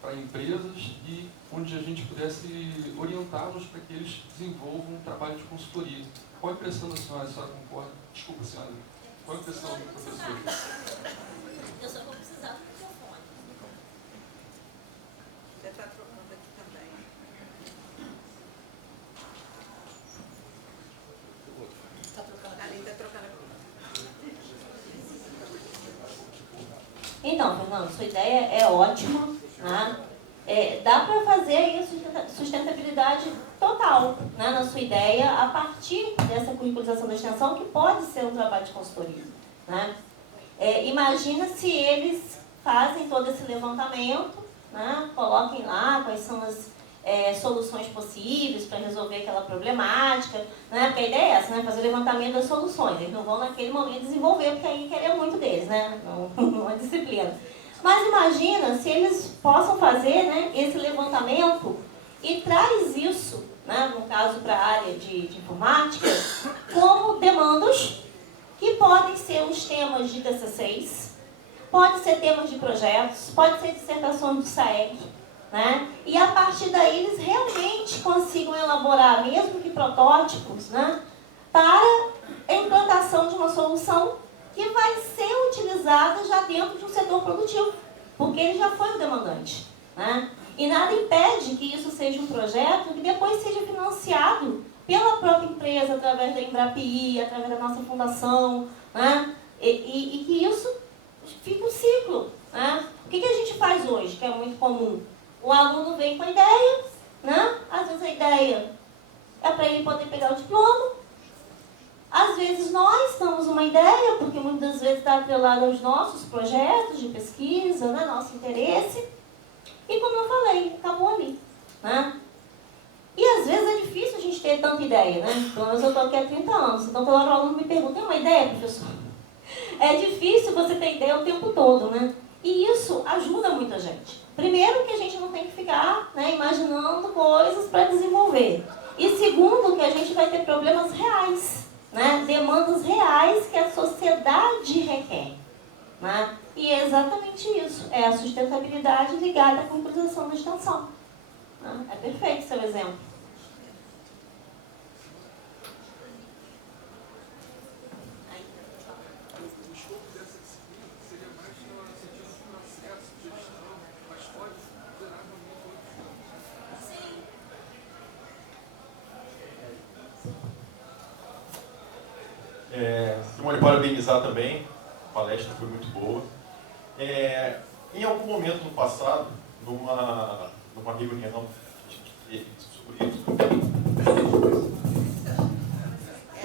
para empresas, e onde a gente pudesse orientá-los para que eles desenvolvam um trabalho de consultoria. Qual a impressão da senhora? A senhora concorda? Desculpa, senhora. Qual a impressão do professor? Eu só vou precisar do microfone. Você está trocando aqui também. Está trocando. Ali está trocando aqui. Então, Fernando, sua ideia é ótima, né? Dá para fazer aí sustentabilidade total, né, na sua ideia, a partir dessa curricularização da extensão, que pode ser um trabalho de consultoria, né? Imagina se eles fazem todo esse levantamento, né, coloquem lá quais são as soluções possíveis para resolver aquela problemática, né? Porque a ideia é essa, né? Fazer o levantamento das soluções. Eles não vão naquele momento desenvolver, porque aí querer muito deles, né? Não é disciplina. Mas imagina se eles possam fazer, né, esse levantamento e traz isso, né, no caso para a área de informática, como demandas que podem ser os temas de TCCs, pode ser temas de projetos, pode ser dissertações do SAEC, né? E a partir daí eles realmente consigam elaborar, mesmo que protótipos, né, para a implantação de uma solução que vai ser utilizada já dentro de um setor produtivo, porque ele já foi o demandante, né? E nada impede que isso seja um projeto que depois seja financiado pela própria empresa, através da Embrapi, através da nossa fundação, né? E que isso fica um ciclo, né? O que a gente faz hoje, que é muito comum? O aluno vem com a ideia, né? Às vezes a ideia é para ele poder pegar o diploma. Às vezes nós damos uma ideia, porque muitas vezes está atrelado aos nossos projetos de pesquisa, né, nosso interesse, e como eu falei, acabou ali, né? E às vezes é difícil a gente ter tanta ideia, né? Pelo menos eu estou aqui há 30 anos, então toda hora o aluno me pergunta, tem uma ideia, professor? É difícil você ter ideia o tempo todo, né? E isso ajuda muita gente. Primeiro que a gente não tem que ficar, né, imaginando coisas para desenvolver. E segundo que a gente vai ter problemas reais, né, demandas reais que a sociedade requer, né? E é exatamente isso, é a sustentabilidade ligada à concretização da extensão, né? É perfeito seu exemplo. dessa disciplina seria mais no sentido de processo, gestão, mas pode consideravelmente outros campos. Sim. Simone, parabenizar também, a palestra foi muito boa. Em algum momento no passado, numa reunião que a gente teve sobre isso,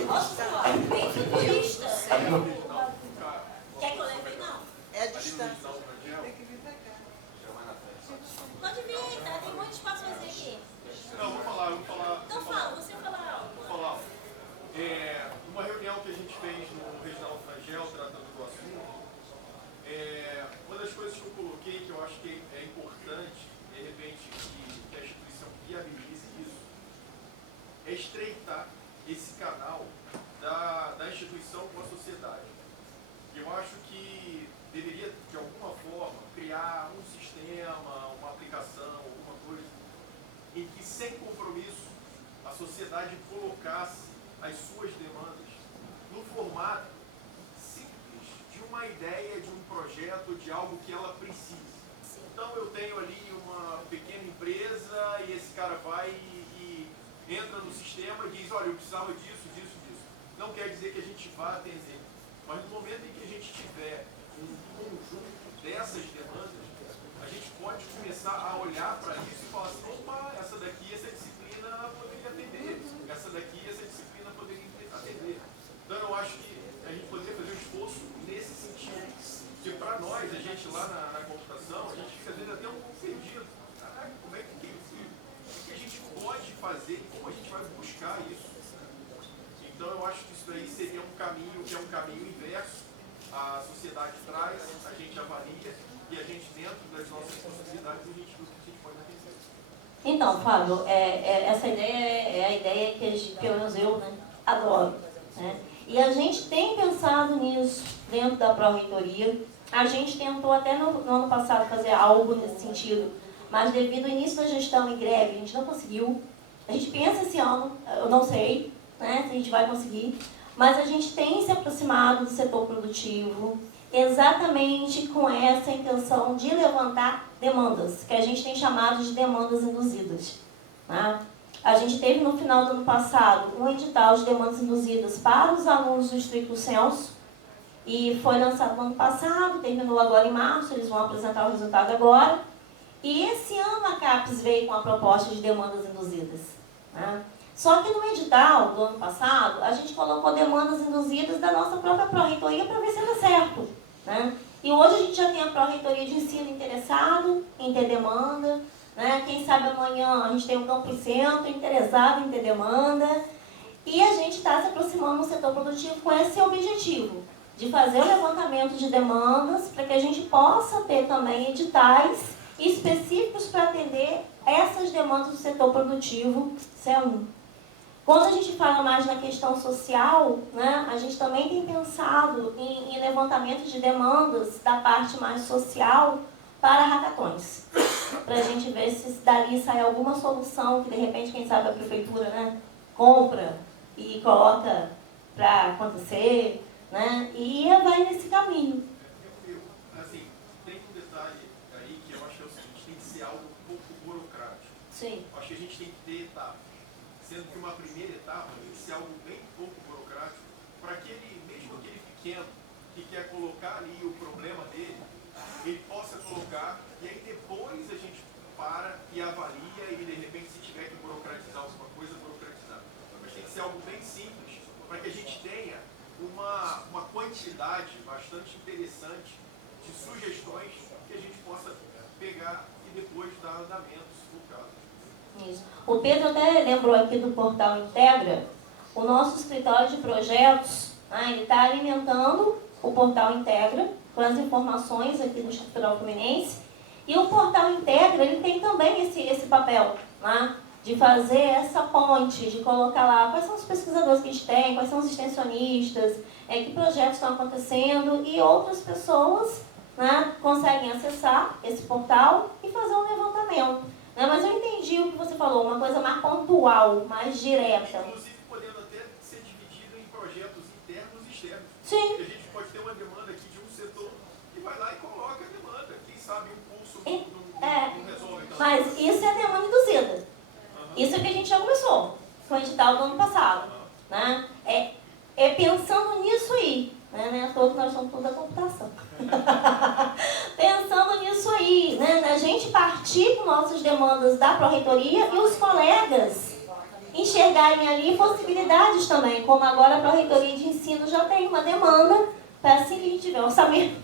Nossa, bem futurista. Quer que eu leve? Não. É a distância. Pode vir, tá? Tem muito espaço pra fazer aqui. Não, vou falar. Então fala, você vai falar algo. Vou falar. Uma reunião que a gente fez no Reginaldo Frangel, tratando do assunto, uma das coisas que eu coloquei, que eu acho que é importante, de repente, que a instituição viabilize isso, é estreitar esse canal da instituição com a sociedade. Eu acho que deveria, de alguma forma, criar um sistema, uma aplicação, alguma coisa, em que, sem compromisso, a sociedade colocasse as suas demandas no formato simples de uma ideia, de um projeto, de algo que ela precisa. Então eu tenho ali uma pequena empresa e esse cara vai e entra no sistema e diz, olha, eu precisava disso, disso, disso. Não quer dizer que a gente vá atender, mas no momento em que a gente tiver um conjunto dessas demandas, a gente pode começar a olhar para isso e falar assim, opa, essa daqui, essa disciplina poderia atender, essa daqui, essa disciplina poderia atender. Então eu acho que a gente poderia fazer um esforço nesse sentido, porque para nós, a gente lá na computação, a gente fica às vezes até um pouco perdido. Caraca, como é que o que a gente pode fazer e como a gente vai buscar isso? Então eu acho que isso daí seria um caminho, que é um caminho inverso. A sociedade traz, a gente avalia e a gente, dentro das nossas possibilidades, a gente pode atender. Então, Fábio, essa ideia é a ideia que pelo menos eu, né, adoro. Né? E a gente tem pensado nisso dentro da Pró-Reitoria. A gente tentou até no ano passado fazer algo nesse sentido, mas devido ao início da gestão em greve, a gente não conseguiu. A gente pensa esse ano, eu não sei, né, se a gente vai conseguir, mas a gente tem se aproximado do setor produtivo exatamente com essa intenção de levantar demandas, que a gente tem chamado de demandas induzidas. Né? A gente teve no final do ano passado um edital de demandas induzidas para os alunos do estricto sensu, e foi lançado no ano passado, terminou agora em março, eles vão apresentar o resultado agora. E esse ano a CAPES veio com a proposta de demandas induzidas. Né? Só que no edital do ano passado, a gente colocou demandas induzidas da nossa própria Pró-Reitoria para ver se era certo. Né? E hoje a gente já tem a Pró-Reitoria de Ensino interessado em ter demanda. Né? Quem sabe amanhã a gente tem um Campus Centro interessado em ter demanda. E a gente está se aproximando do setor produtivo com esse objetivo, de fazer o levantamento de demandas para que a gente possa ter também editais específicos para atender essas demandas do setor produtivo, isso é um. Quando a gente fala mais na questão social, né, a gente também tem pensado em levantamento de demandas da parte mais social para hackathons, para a gente ver se dali sai alguma solução que de repente, quem sabe a prefeitura, né, compra e coloca para acontecer, né, e vai nesse caminho. Assim, tem um detalhe aí que eu acho que é o seguinte, tem que ser algo um pouco burocrático. Sim. Eu acho que a gente tem que ter etapas. Sendo que uma primeira etapa tem que ser algo bem pouco burocrático, para aquele, mesmo aquele pequeno que quer colocar ali o problema dele, ele possa colocar, e aí depois a gente para e avalia, e de repente, se tiver que burocratizar alguma coisa, burocratizar. Mas tem que ser algo bem simples, para que a gente tenha uma quantidade bastante interessante de sugestões que a gente possa pegar e depois dar andamento, se for o caso. Isso. O Pedro até lembrou aqui do portal Integra. O nosso escritório de projetos, né, ele está alimentando o portal Integra com as informações aqui do Instituto Federal Fluminense. E o portal Integra, ele tem também esse papel, né, de fazer essa ponte, de colocar lá quais são os pesquisadores que a gente tem, quais são os extensionistas, que projetos estão acontecendo, e outras pessoas, né, conseguem acessar esse portal e fazer um levantamento. Mas eu entendi o que você falou, uma coisa mais pontual, mais direta. Inclusive podendo até ser dividido em projetos internos e externos. Sim. Porque a gente pode ter uma demanda aqui de vai lá e coloca a demanda. Quem sabe um pulso É, não resolve. Então. mas isso é a demanda induzida. Isso é o que a gente já começou com o edital do ano passado. Né? É pensando nisso aí. Né? Todos nós somos toda a computação. Pensando nisso aí, né? Da gente partir com nossas demandas da Pró-Reitoria e os colegas enxergarem ali possibilidades também, como agora a Pró-Reitoria de Ensino já tem uma demanda, para assim que a gente tiver orçamento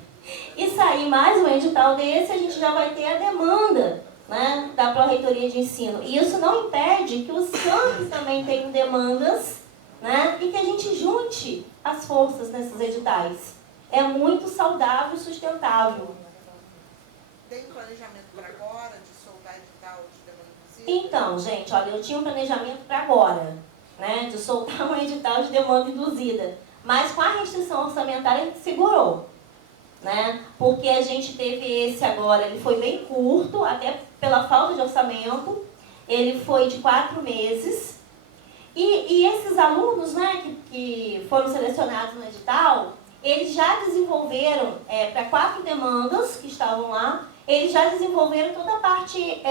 e sair mais um edital desse, a gente já vai ter a demanda, né, da Pró-Reitoria de Ensino. E isso não impede que os campos também tenham demandas, né, e que a gente junte as forças nesses editais. É muito saudável e sustentável. Tem planejamento para agora de soltar edital de demanda induzida? Então, gente, olha, eu tinha um planejamento para agora, né, de soltar um edital de demanda induzida. Mas com a restrição orçamentária a gente segurou. Né? Porque a gente teve esse agora, ele foi bem curto, até pela falta de orçamento. Ele foi de 4 meses. E esses alunos, né, que foram selecionados no edital, eles já desenvolveram, para 4 demandas que estavam lá, eles já desenvolveram toda a parte,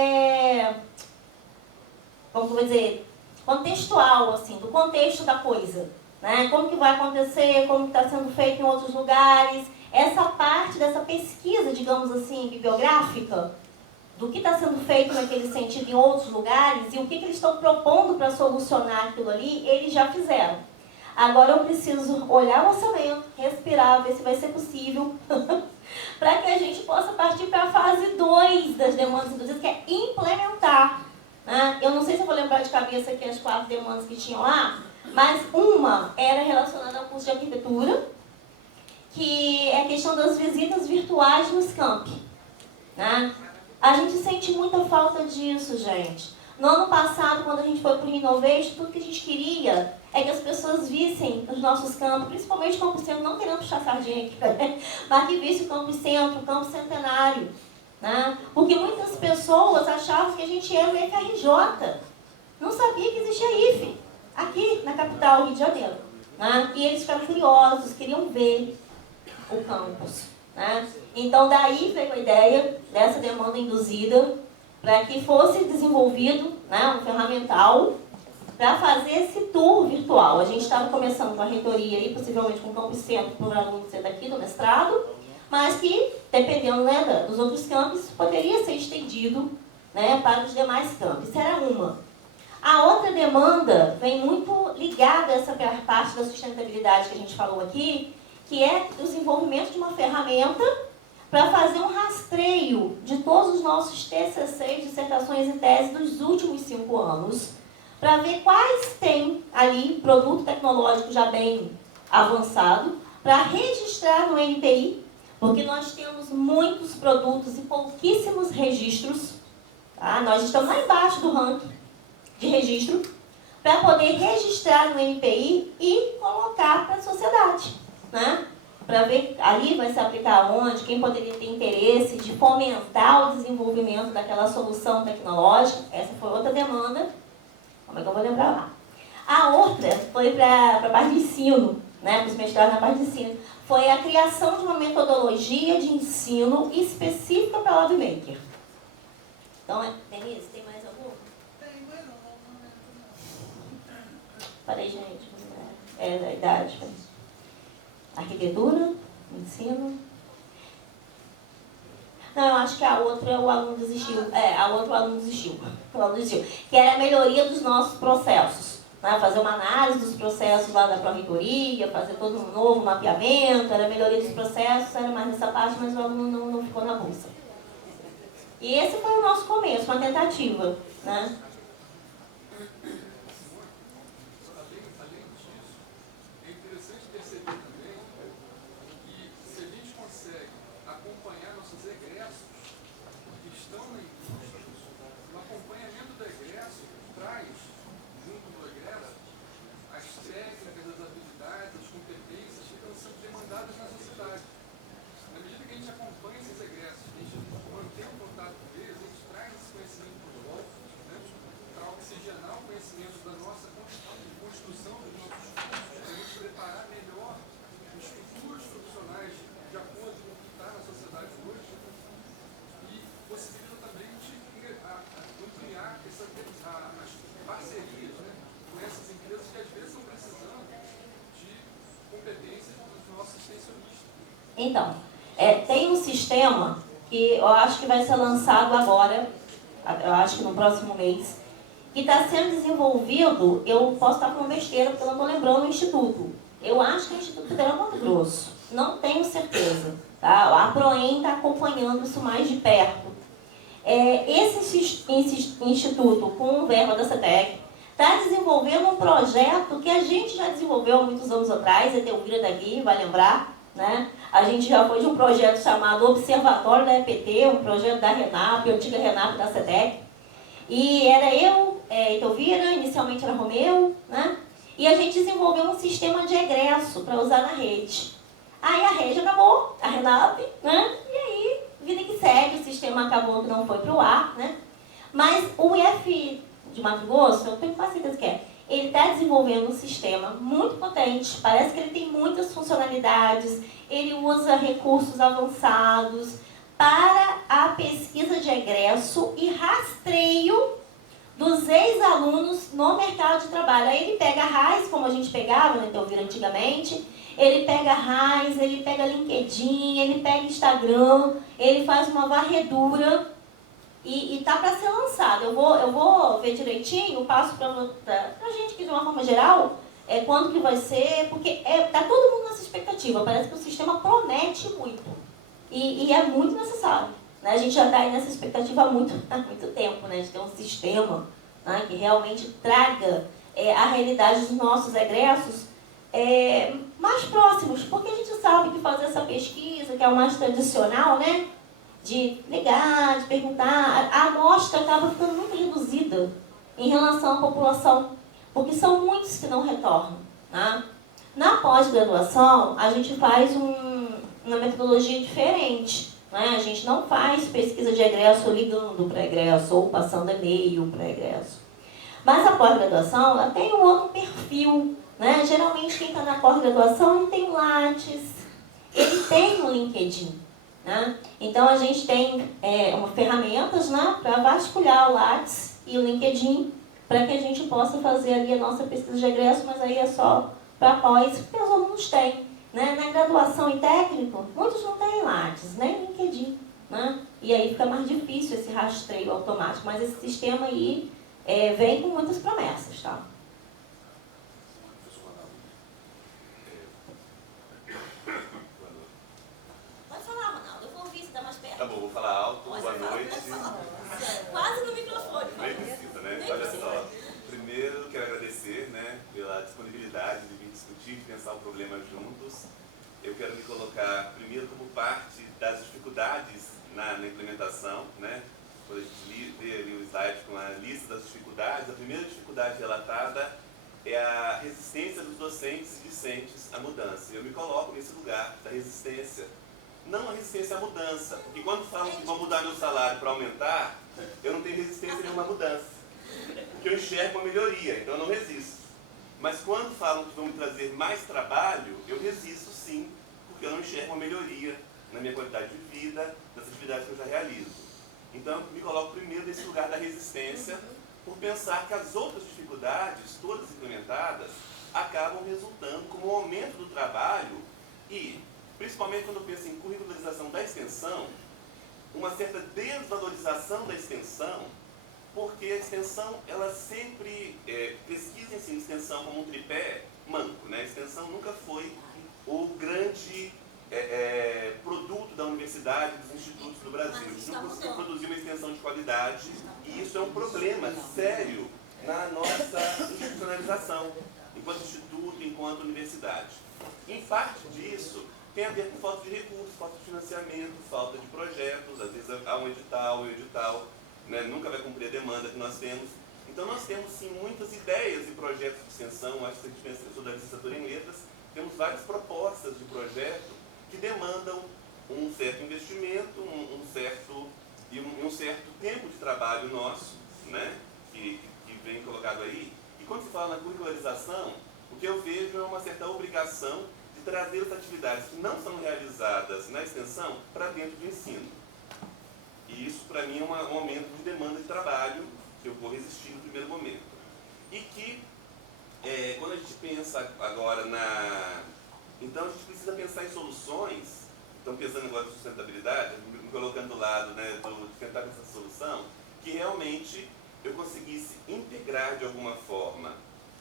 vamos dizer, contextual, assim, do contexto da coisa. Né? Como que vai acontecer, como está sendo feito em outros lugares. Essa parte dessa pesquisa, digamos assim, bibliográfica, do que está sendo feito naquele sentido em outros lugares e o que eles estão propondo para solucionar aquilo ali, eles já fizeram. Agora eu preciso olhar o orçamento, respirar, ver se vai ser possível, para que a gente possa partir para a fase 2 das demandas induzidas, que é implementar. Né? Eu não sei se eu vou lembrar de cabeça aqui as 4 demandas que tinham lá, mas uma era relacionada ao curso de arquitetura, que é a questão das visitas virtuais nos campi. Né? A gente sente muita falta disso, gente. No ano passado, quando a gente foi para o Innovation, tudo que a gente queria é que as pessoas vissem os nossos campos, principalmente o Campo Centro, não querendo puxar sardinha aqui, né? Mas que visse o Campo Centro, o Campo Centenário. Né? Porque muitas pessoas achavam que a gente era o FRJ. Não sabia que existia IFE, aqui na capital, Rio de Janeiro. Né? E eles ficaram curiosos, queriam ver o campus. Né? Então, daí veio a ideia dessa demanda induzida para que fosse desenvolvido, né, um ferramental para fazer esse tour virtual. A gente estava começando com a reitoria e possivelmente com o Campus Centro para o aluno ser daqui do mestrado, mas que, dependendo, né, dos outros campos, poderia ser estendido, né, para os demais campos. Isso era uma. A outra demanda vem muito ligada a essa parte da sustentabilidade que a gente falou aqui, que é o desenvolvimento de uma ferramenta para fazer um rastreio de todos os nossos TCCs, dissertações e teses dos últimos 5 anos, para ver quais têm ali produto tecnológico já bem avançado, para registrar no NPI, porque nós temos muitos produtos e pouquíssimos registros. Tá? Nós estamos lá embaixo do ranking de registro, para poder registrar no NPI e colocar para a sociedade. Né? Para ver ali vai se aplicar onde, quem poderia ter interesse de fomentar o desenvolvimento daquela solução tecnológica. Essa foi outra demanda. Como é que eu vou lembrar lá? A outra foi para a parte de ensino, né, para os mestrados na parte de ensino. Foi a criação de uma metodologia de ensino específica para a LabMaker. Então, Denise, tem mais alguma? Tem, não. Falei, gente, é da idade. Arquitetura, ensino. Não, eu acho que a outra o aluno desistiu. A outra o aluno desistiu. Que era a melhoria dos nossos processos. Né? Fazer uma análise dos processos lá da Pró-Reitoria, fazer todo um novo mapeamento, era a melhoria dos processos, era mais nessa parte, mas o aluno não ficou na bolsa. E esse foi o nosso começo, uma tentativa. Né? Então, tem um sistema que eu acho que vai ser lançado agora, eu acho que no próximo mês, que está sendo desenvolvido, eu posso estar falando besteira porque eu não estou lembrando o instituto. Eu acho que é o Instituto Federal Mato Grosso, não tenho certeza. Tá? A Proem está acompanhando isso mais de perto. Esse instituto, com o verba da CETEC, está desenvolvendo um projeto que a gente já desenvolveu há muitos anos atrás, a Teuvira daqui, vai lembrar, né? A gente já foi de um projeto chamado Observatório da EPT, um projeto da RENAP, a antiga RENAP da CETEC. E era eu, Teuvira, inicialmente era Romeu, né? E a gente desenvolveu um sistema de egresso para usar na rede. Aí a rede acabou, a RENAP, né? E aí, vida que segue, o sistema acabou que não foi para o ar, né? Mas o IF de Mato Grosso, eu tenho quase certeza que ele está desenvolvendo um sistema muito potente, parece que ele tem muitas funcionalidades, ele usa recursos avançados para a pesquisa de egresso e rastreio dos ex-alunos no mercado de trabalho. Aí ele pega RAIS, como a gente pegava, né, então, antigamente, ele pega RAIS, ele pega LinkedIn, ele pega Instagram, ele faz uma varredura e está para ser lançado. Eu vou ver direitinho, passo para a gente que de uma forma geral, quando que vai ser, porque está todo mundo nessa expectativa, parece que o sistema promete muito e é muito necessário. Né? A gente já está aí nessa expectativa há muito tempo, né? De ter um sistema, né, que realmente traga a realidade dos nossos egressos mais próximos, porque a gente sabe que fazer essa pesquisa, que é o mais tradicional, né, de ligar, de perguntar, a amostra acaba ficando muito reduzida em relação à população, porque são muitos que não retornam. Né? Na pós-graduação, a gente faz uma metodologia diferente. Né? A gente não faz pesquisa de egresso ligando para egresso ou passando e-mail para egresso. Mas a pós-graduação ela tem um outro perfil. Né? Geralmente quem está na pós-graduação não tem o Lattes, ele tem o LinkedIn. Né? Então a gente tem ferramentas, né, para vasculhar o Lattes e o LinkedIn para que a gente possa fazer ali a nossa pesquisa de egresso, mas aí é só para pós, porque os alunos têm. Né? Na graduação e técnico, muitos não têm Lattes, nem LinkedIn. Né? E aí fica mais difícil esse rastreio automático, mas esse sistema aí vem com muitas promessas. Tá? Pode falar, Ronaldo, eu vou ouvir se dá mais perto. Tá bom, vou falar alto, boa noite. Quase no microfone. Nem precisa, né? Olha só, primeiro quero agradecer, né, pela disponibilidade de vir discutir, de pensar o problema juntos. Eu quero me colocar primeiro como parte das dificuldades na implementação, né? Quando a gente vê ali o slide com a lista das dificuldades, a primeira dificuldade relatada é a resistência dos docentes e discentes à mudança. Eu me coloco nesse lugar da resistência. Não a resistência à mudança, porque quando falam que vão mudar meu salário para aumentar, eu não tenho resistência a nenhuma mudança. Porque eu enxergo uma melhoria, então eu não resisto. Mas quando falam que vão me trazer mais trabalho, eu resisto sim, porque eu não enxergo uma melhoria na minha qualidade de vida, nas atividades que eu já realizo. Então eu me coloco primeiro nesse lugar da resistência, por pensar que as outras dificuldades, todas implementadas, acabam resultando como um aumento do trabalho e, principalmente quando eu penso em curricularização da extensão, uma certa desvalorização da extensão, porque a extensão, ela sempre pesquisa em si, extensão como um tripé manco, né? A extensão nunca foi o grande produto da universidade, dos institutos do Brasil. A gente não conseguiu produzir uma extensão de qualidade e isso é um problema sério na nossa institucionalização, enquanto instituto, enquanto universidade. Em parte disso, tem a ver com falta de recursos, falta de financiamento, falta de projetos, às vezes há um edital, né, nunca vai cumprir a demanda que nós temos. Então nós temos sim muitas ideias e projetos de extensão, acho que se a gente pensa, eu sou da licenciatura em letras, temos várias propostas de projeto que demandam um certo investimento, um certo tempo de trabalho nosso, né, que vem colocado aí. E quando se fala na curricularização, o que eu vejo é uma certa obrigação de trazer as atividades que não são realizadas na extensão para dentro do ensino. E isso, para mim, é um aumento de demanda de trabalho que eu vou resistir no primeiro momento. E que, quando a gente pensa agora então a gente precisa pensar em soluções estão pensando agora em sustentabilidade, me colocando do lado, né, de tentar essa solução, que realmente eu conseguisse integrar de alguma forma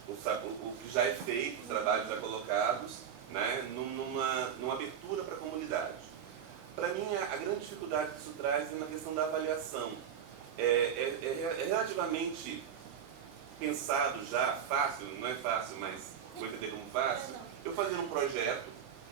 o que já é feito, os trabalhos já colocados, né, numa abertura para a comunidade. Para mim, a grande dificuldade que isso traz é na questão da avaliação. É relativamente pensado já, fácil, não é fácil, mas vou entender como fácil, eu fazer um projeto,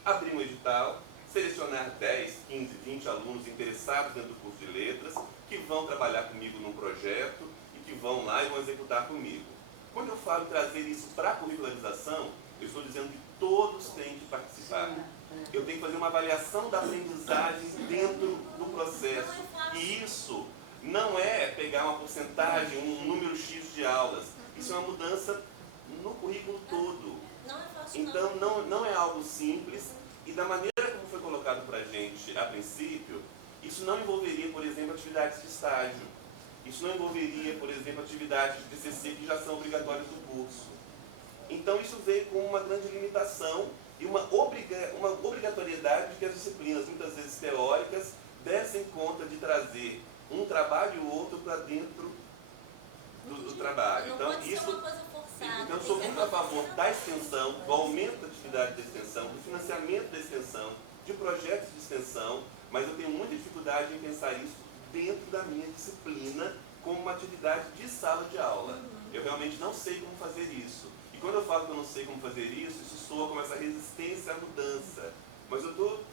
abrir um edital, selecionar 10, 15, 20 alunos interessados dentro do curso de letras, que vão trabalhar comigo num projeto e que vão lá e vão executar comigo. Quando eu falo em trazer isso para a curricularização, eu estou dizendo que todos têm que participar. Eu tenho que fazer uma avaliação da aprendizagem dentro do processo. E isso não é pegar uma porcentagem, um número X de aulas. Isso é uma mudança no currículo todo. Então, não é algo simples. E da maneira como foi colocado para a gente a princípio, isso não envolveria, por exemplo, atividades de estágio. Isso não envolveria, por exemplo, atividades de TCC que já são obrigatórias do curso. Então, isso veio com uma grande limitação e uma obrigatoriedade de que as disciplinas, muitas vezes teóricas, dessem conta de trazer um trabalho e o outro para dentro do trabalho. Então, eu sou muito a favor da extensão, do aumento da atividade da extensão, do financiamento da extensão, de projetos de extensão, mas eu tenho muita dificuldade em pensar isso dentro da minha disciplina como uma atividade de sala de aula. Eu realmente não sei como fazer isso. E quando eu falo que eu não sei como fazer isso, isso soa como essa resistência à mudança. Mas eu estou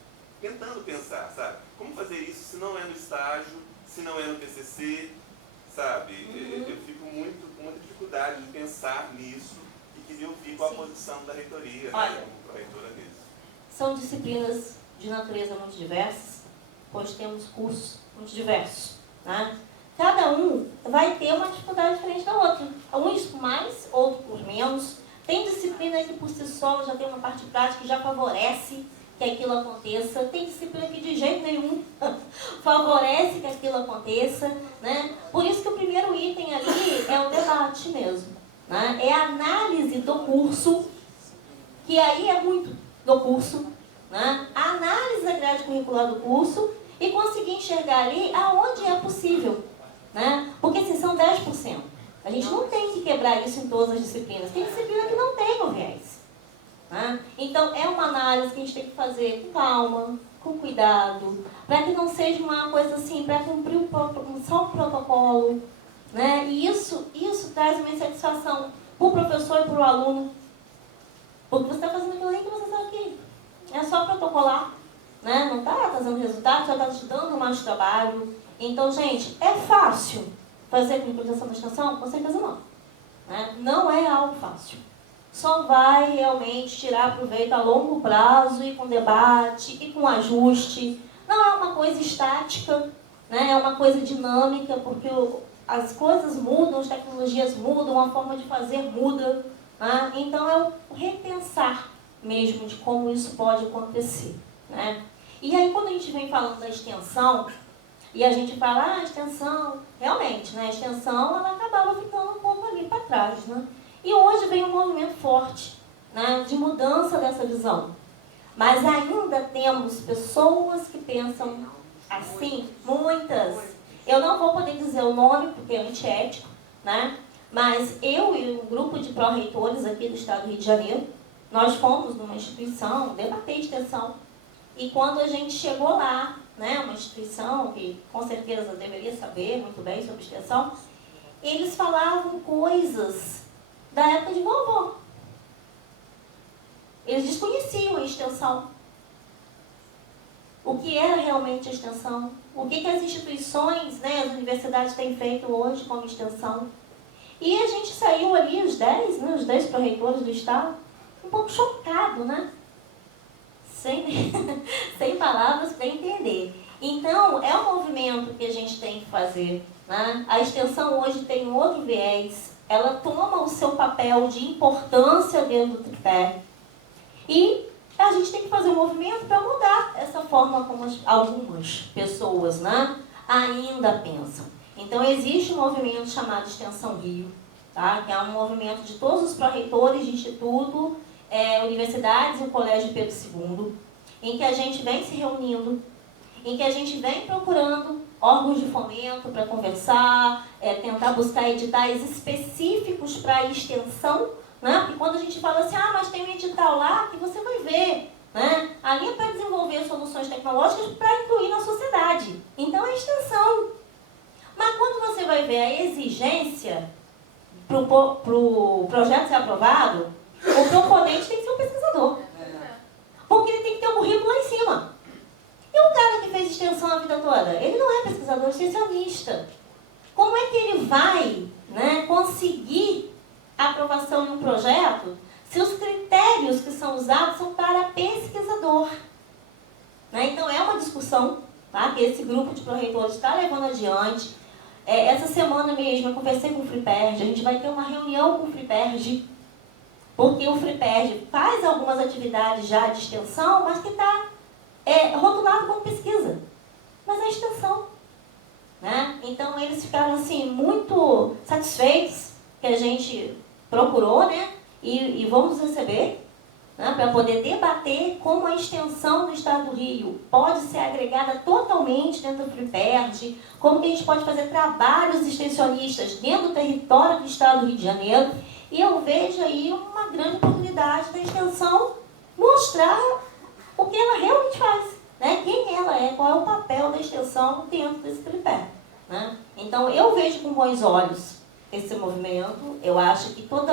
tentando pensar, sabe? Como fazer isso se não é no estágio, se não é no TCC, sabe? Eu fico com muita dificuldade de pensar nisso e queria ouvir qual a posição da reitoria, né, como pró-reitora nisso. São disciplinas de natureza muito diversas, pois temos cursos muito diversos, né? Cada um vai ter uma dificuldade diferente da outra. Uns por mais, outros por menos. Tem disciplina que por si só já tem uma parte prática que já favorece que aquilo aconteça. Tem disciplina que de jeito nenhum favorece que aquilo aconteça, né? Por isso que o primeiro item ali é o debate mesmo, né? É a análise do curso, que aí é muito do curso, né? A análise da grade curricular do curso e conseguir enxergar ali aonde é possível, né? Porque assim, são 10%. A gente não tem que quebrar isso em todas as disciplinas. Tem disciplina que não tem o viés, né? Então, é uma análise que a gente tem que fazer com calma, com cuidado, para que não seja uma coisa assim, para cumprir só o protocolo, né? E isso traz uma insatisfação para o professor e para o aluno. Porque você está fazendo aquilo aí que você sabe que é só protocolar, né? Não está trazendo resultado, já está te dando mais trabalho. Então, gente, é fácil fazer curricularização da extensão? Com certeza não, né? Não é algo fácil. Só vai realmente tirar proveito a longo prazo e com debate e com ajuste. Não é uma coisa estática, né? É uma coisa dinâmica, porque as coisas mudam, as tecnologias mudam, a forma de fazer muda, né? Então é o repensar mesmo de como isso pode acontecer, né? E aí quando a gente vem falando da extensão, e a gente fala, a extensão, realmente, né? A extensão ela acabava ficando um pouco ali para trás, né? E hoje vem um movimento forte, né, de mudança dessa visão. Mas ainda temos pessoas que pensam assim, muitas. Eu não vou poder dizer o nome, porque é antiético, né? Mas eu e um grupo de pró-reitores aqui do estado do Rio de Janeiro, nós fomos numa instituição debater extensão. E quando a gente chegou lá, né, uma instituição que com certeza deveria saber muito bem sobre extensão, eles falavam coisas da época de vovó. Eles desconheciam a extensão. O que era realmente a extensão. O que as instituições, né, as universidades têm feito hoje como extensão. E a gente saiu ali, os 10 pró-reitores do estado, um pouco chocado, né? Sem palavras para entender. Então, é um movimento que a gente tem que fazer, né? A extensão hoje tem um outro viés. Ela toma o seu papel de importância dentro do tripé. E a gente tem que fazer um movimento para mudar essa forma como algumas pessoas, né, ainda pensam. Então, existe um movimento chamado Extensão Rio, tá? Que é um movimento de todos os pró-reitores de instituto, universidades e o Colégio Pedro II. em que a gente vem se reunindo, em que a gente vem procurando órgãos de fomento para conversar, tentar buscar editais específicos para extensão, né? Porque quando a gente fala assim, mas tem um edital lá que você vai ver, né? Ali é para desenvolver soluções tecnológicas para incluir na sociedade. Então é extensão. Mas quando você vai ver a exigência para o projeto ser aprovado, o proponente tem que ser um pesquisador. Porque ele tem que ter um currículo lá em cima. E o cara que fez extensão a vida toda? Ele não é pesquisador, é extensionista. Como é que ele vai, né, conseguir a aprovação de um projeto se os critérios que são usados são para pesquisador? Né? Então é uma discussão, tá, que esse grupo de pró-reitores está levando adiante. Essa semana mesmo eu conversei com o FRIPERJ, a gente vai ter uma reunião com o FRIPERJ, porque o FRIPERJ faz algumas atividades já de extensão, mas que está rotulado como pesquisa. Mas é extensão. Né? Então eles ficaram assim, muito satisfeitos que a gente procurou, né? E vamos receber, né? Para poder debater como a extensão do Estado do Rio pode ser agregada totalmente dentro do FRIPERJ, como que a gente pode fazer trabalhos extensionistas dentro do território do Estado do Rio de Janeiro. E eu vejo aí uma grande oportunidade da extensão mostrar o que ela realmente faz, né? Quem ela é, qual é o papel da extensão dentro desse tripé. Né? Então, eu vejo com bons olhos esse movimento. Eu acho que todo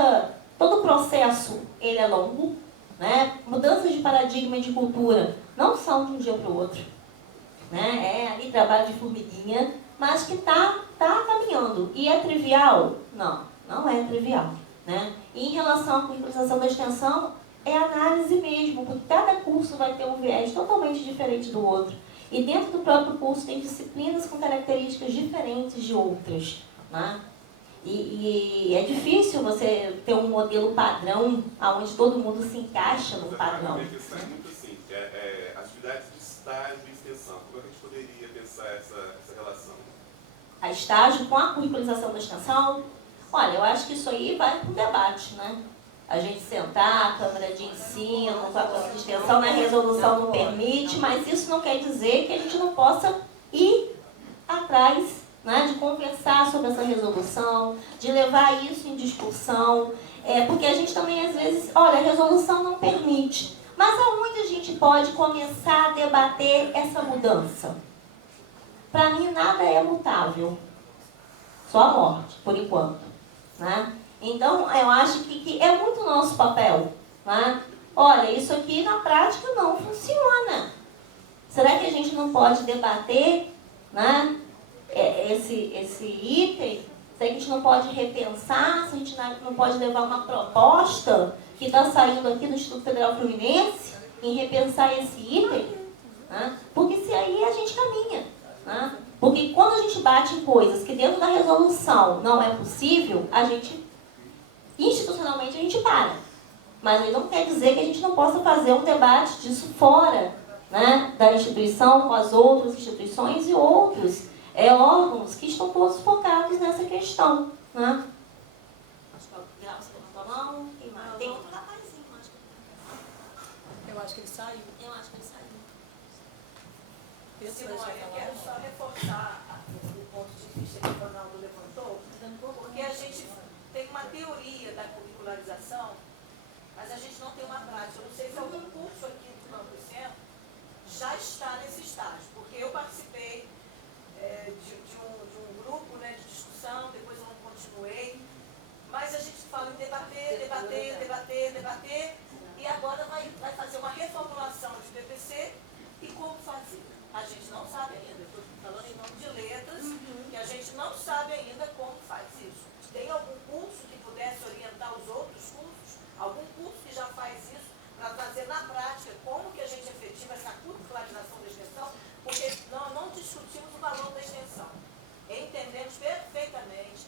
o processo ele é longo. Né? Mudanças de paradigma e de cultura não são de um dia para o outro. Né? É ali trabalho de formiguinha, mas que está caminhando. E é trivial? Não é trivial. Né? E em relação à curricularização da extensão, é análise mesmo, porque cada curso vai ter um viés totalmente diferente do outro. E dentro do próprio curso tem disciplinas com características diferentes de outras. Né? E é difícil você ter um modelo padrão, onde todo mundo se encaixa no padrão. A questão é muito assim, atividades de estágio e extensão. Como é que a gente poderia pensar essa relação? A estágio com a curricularização da extensão? Olha, eu acho que isso aí vai para o debate, né? A gente sentar, a Câmara de Ensino, com a Câmara de Extensão, na resolução não permite, mas isso não quer dizer que a gente não possa ir atrás, né, de conversar sobre essa resolução, de levar isso em discussão, porque a gente também às vezes, olha, a resolução não permite, mas aonde a gente pode começar a debater essa mudança? Para mim nada é mutável, só a morte, por enquanto, né? Então, eu acho que é muito nosso papel. Né? Olha, isso aqui na prática não funciona. Será que a gente não pode debater, né, esse item? Se a gente não pode repensar, se a gente não pode levar uma proposta que está saindo aqui do Instituto Federal Fluminense em repensar esse item? Né? Porque se aí a gente caminha. Né? Porque quando a gente bate em coisas que dentro da resolução não é possível, a gente... institucionalmente a gente para, mas aí não quer dizer que a gente não possa fazer um debate disso fora, né, da instituição com as outras instituições e outros órgãos que estão todos focados nessa questão. Né? Acho que o Graça levantou a mão, quem mais? Tem outro rapazinho, acho que... Eu acho que ele saiu. Eu acho que ele saiu. Simone, eu quero só reforçar o ponto de vista que o Ronaldo levantou, porque a gente tem uma teoria da curricularização, mas a gente não tem uma prática. Eu não sei se algum curso aqui do Campo Centro já está nesse estágio, porque eu participei de um grupo, né, de discussão, depois eu não continuei, mas a gente fala em debater, e agora vai fazer uma reformulação de DPC e como fazer. A gente não sabe ainda, estou falando em nome de letras, que a gente não sabe ainda como faz isso. Tem algum curso que pudesse orientar os outros cursos? Algum curso que já faz isso para fazer na prática como que a gente efetiva essa curricularização da extensão? Porque nós não discutimos o valor da extensão. Entendemos perfeitamente,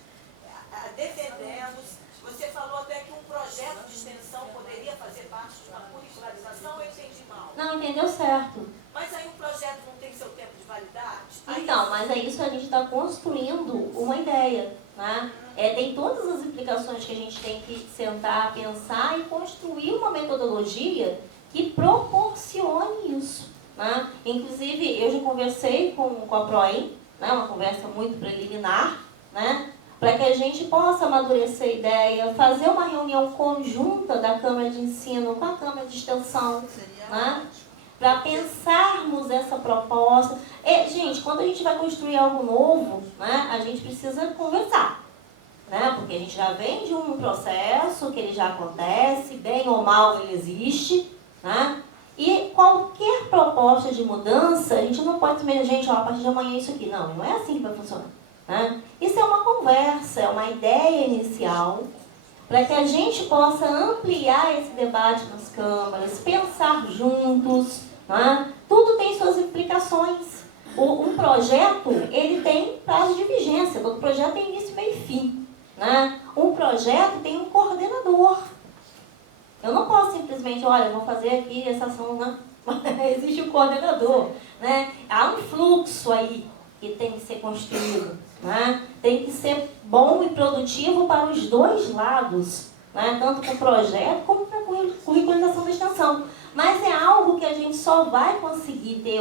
defendemos. Você falou até que um projeto de extensão poderia fazer parte de uma curricularização, eu entendi mal. Não, entendeu certo. Mas aí o projeto não tem seu tempo de validade? Então, mas é isso que a gente está construindo uma ideia. Né? Tem todas as implicações que a gente tem que sentar, pensar e construir uma metodologia que proporcione isso. Né? Inclusive, eu já conversei com a PROEM, né? Uma conversa muito preliminar, né? Para que a gente possa amadurecer a ideia, fazer uma reunião conjunta da Câmara de Ensino com a Câmara de Extensão, né? Para pensarmos essa proposta. Gente, quando a gente vai construir algo novo, né, a gente precisa conversar, né? Porque a gente já vem de um processo que ele já acontece, bem ou mal ele existe, né? E qualquer proposta de mudança, a gente não pode dizer, gente, ó, a partir de amanhã é isso aqui. Não é assim que vai funcionar. Né? Isso é uma conversa, é uma ideia inicial, para que a gente possa ampliar esse debate nas câmaras, pensar juntos. Né? Tudo tem suas implicações. Um projeto, ele tem prazo de vigência, todo projeto tem início, meio e fim. Né? Um projeto tem um coordenador. Eu não posso simplesmente, olha, vou fazer aqui essa ação, né? Existe um coordenador, né? Há um fluxo aí que tem que ser construído, né? Tem que ser bom e produtivo para os dois lados, né? Tanto para o projeto como para a curricularização da extensão. Mas é algo que a gente só vai conseguir ter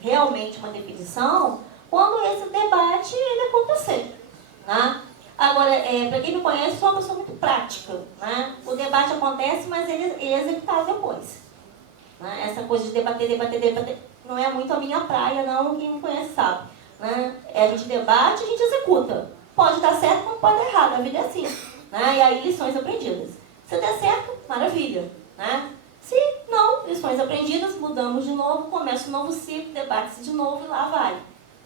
realmente uma definição quando esse debate ele acontecer, né? Agora, para quem me conhece, sou uma pessoa muito prática, né? O debate acontece, mas ele é executado depois. Né? Essa coisa de debater, não é muito a minha praia, não. Quem me conhece sabe. Né? A gente debate, a gente executa. Pode dar certo, como pode dar errado. A vida é assim. Né? E aí, lições aprendidas. Se der certo, maravilha. Né? Se não, lições aprendidas, mudamos de novo, começa um novo ciclo, debate-se de novo e lá vai.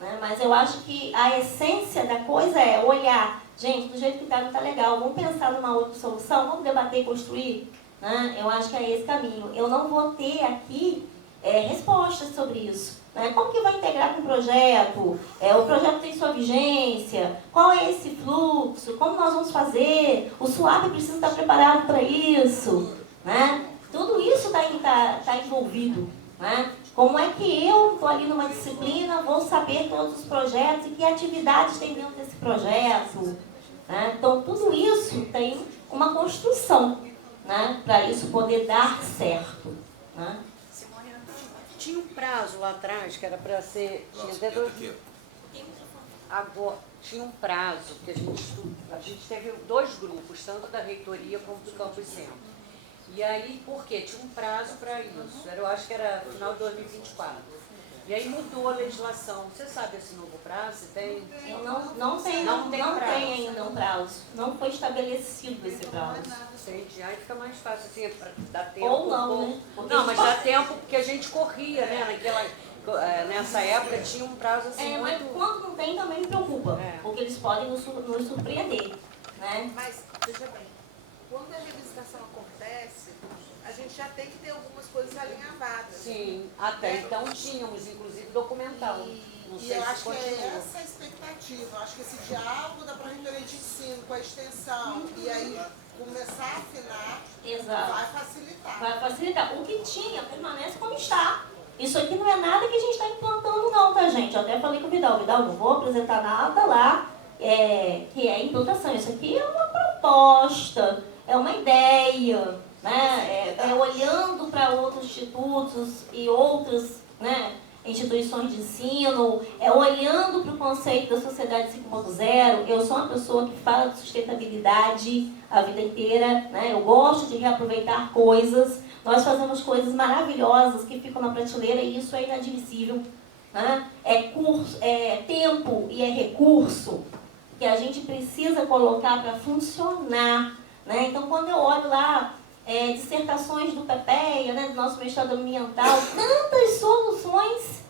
Né? Mas eu acho que a essência da coisa é olhar. Gente, do jeito que está, não está legal. Vamos pensar numa outra solução? Vamos debater e construir? Né? Eu acho que é esse caminho. Eu não vou ter aqui respostas sobre isso. Né? Como que vai integrar com o projeto? O projeto tem sua vigência? Qual é esse fluxo? Como nós vamos fazer? O SUAP precisa estar preparado para isso. Né? Tudo isso tá envolvido. Né? Como é que eu estou ali numa disciplina, vou saber todos os projetos e que atividades tem dentro desse projeto? Né? Então, tudo isso tem uma construção, né? Para isso poder dar certo. Né? Simone, tinha um prazo lá atrás que era para ser... Agora, tinha um prazo que a gente teve 2 grupos, tanto da reitoria como do Campus Centro. E aí, por quê? Tinha um prazo para isso. Eu acho que era final de 2024. E aí mudou a legislação. Você sabe esse novo prazo? Tem? Não tem ainda um prazo. Não foi estabelecido esse prazo. Entendi. Aí fica mais fácil, assim, para dar tempo. Ou não, né? Não, mas dá tempo porque a gente corria, né? Nessa época tinha um prazo assim Mas muito... quando não tem, também me preocupa. Porque eles podem nos surpreender. Né? Mas, veja bem, quando a revisitação acontece, a gente já tem que ter algumas coisas alinhavadas. Sim, até então tínhamos, inclusive, documental. Não sei eu se acho que continua. é essa a expectativa. Eu acho que esse diálogo da Pró-Reitoria de Ensino com a extensão e aí começar a afinar, Exato. vai facilitar. Vai facilitar. O que tinha permanece como está. Isso aqui não é nada que a gente está implantando não, tá, gente? Eu até falei com o Vidal, não vou apresentar nada lá que é implantação. Isso aqui é uma proposta, é uma ideia, né? Olhando para outros institutos e outras, né, instituições de ensino, olhando para o conceito da sociedade 5.0. Eu sou uma pessoa que fala de sustentabilidade a vida inteira, né? Eu gosto de reaproveitar coisas. Nós fazemos coisas maravilhosas que ficam na prateleira e isso é inadmissível. Né? É tempo e é recurso que a gente precisa colocar para funcionar. Né? Então, quando eu olho lá dissertações do PPEA, né, do nosso mestrado ambiental, tantas soluções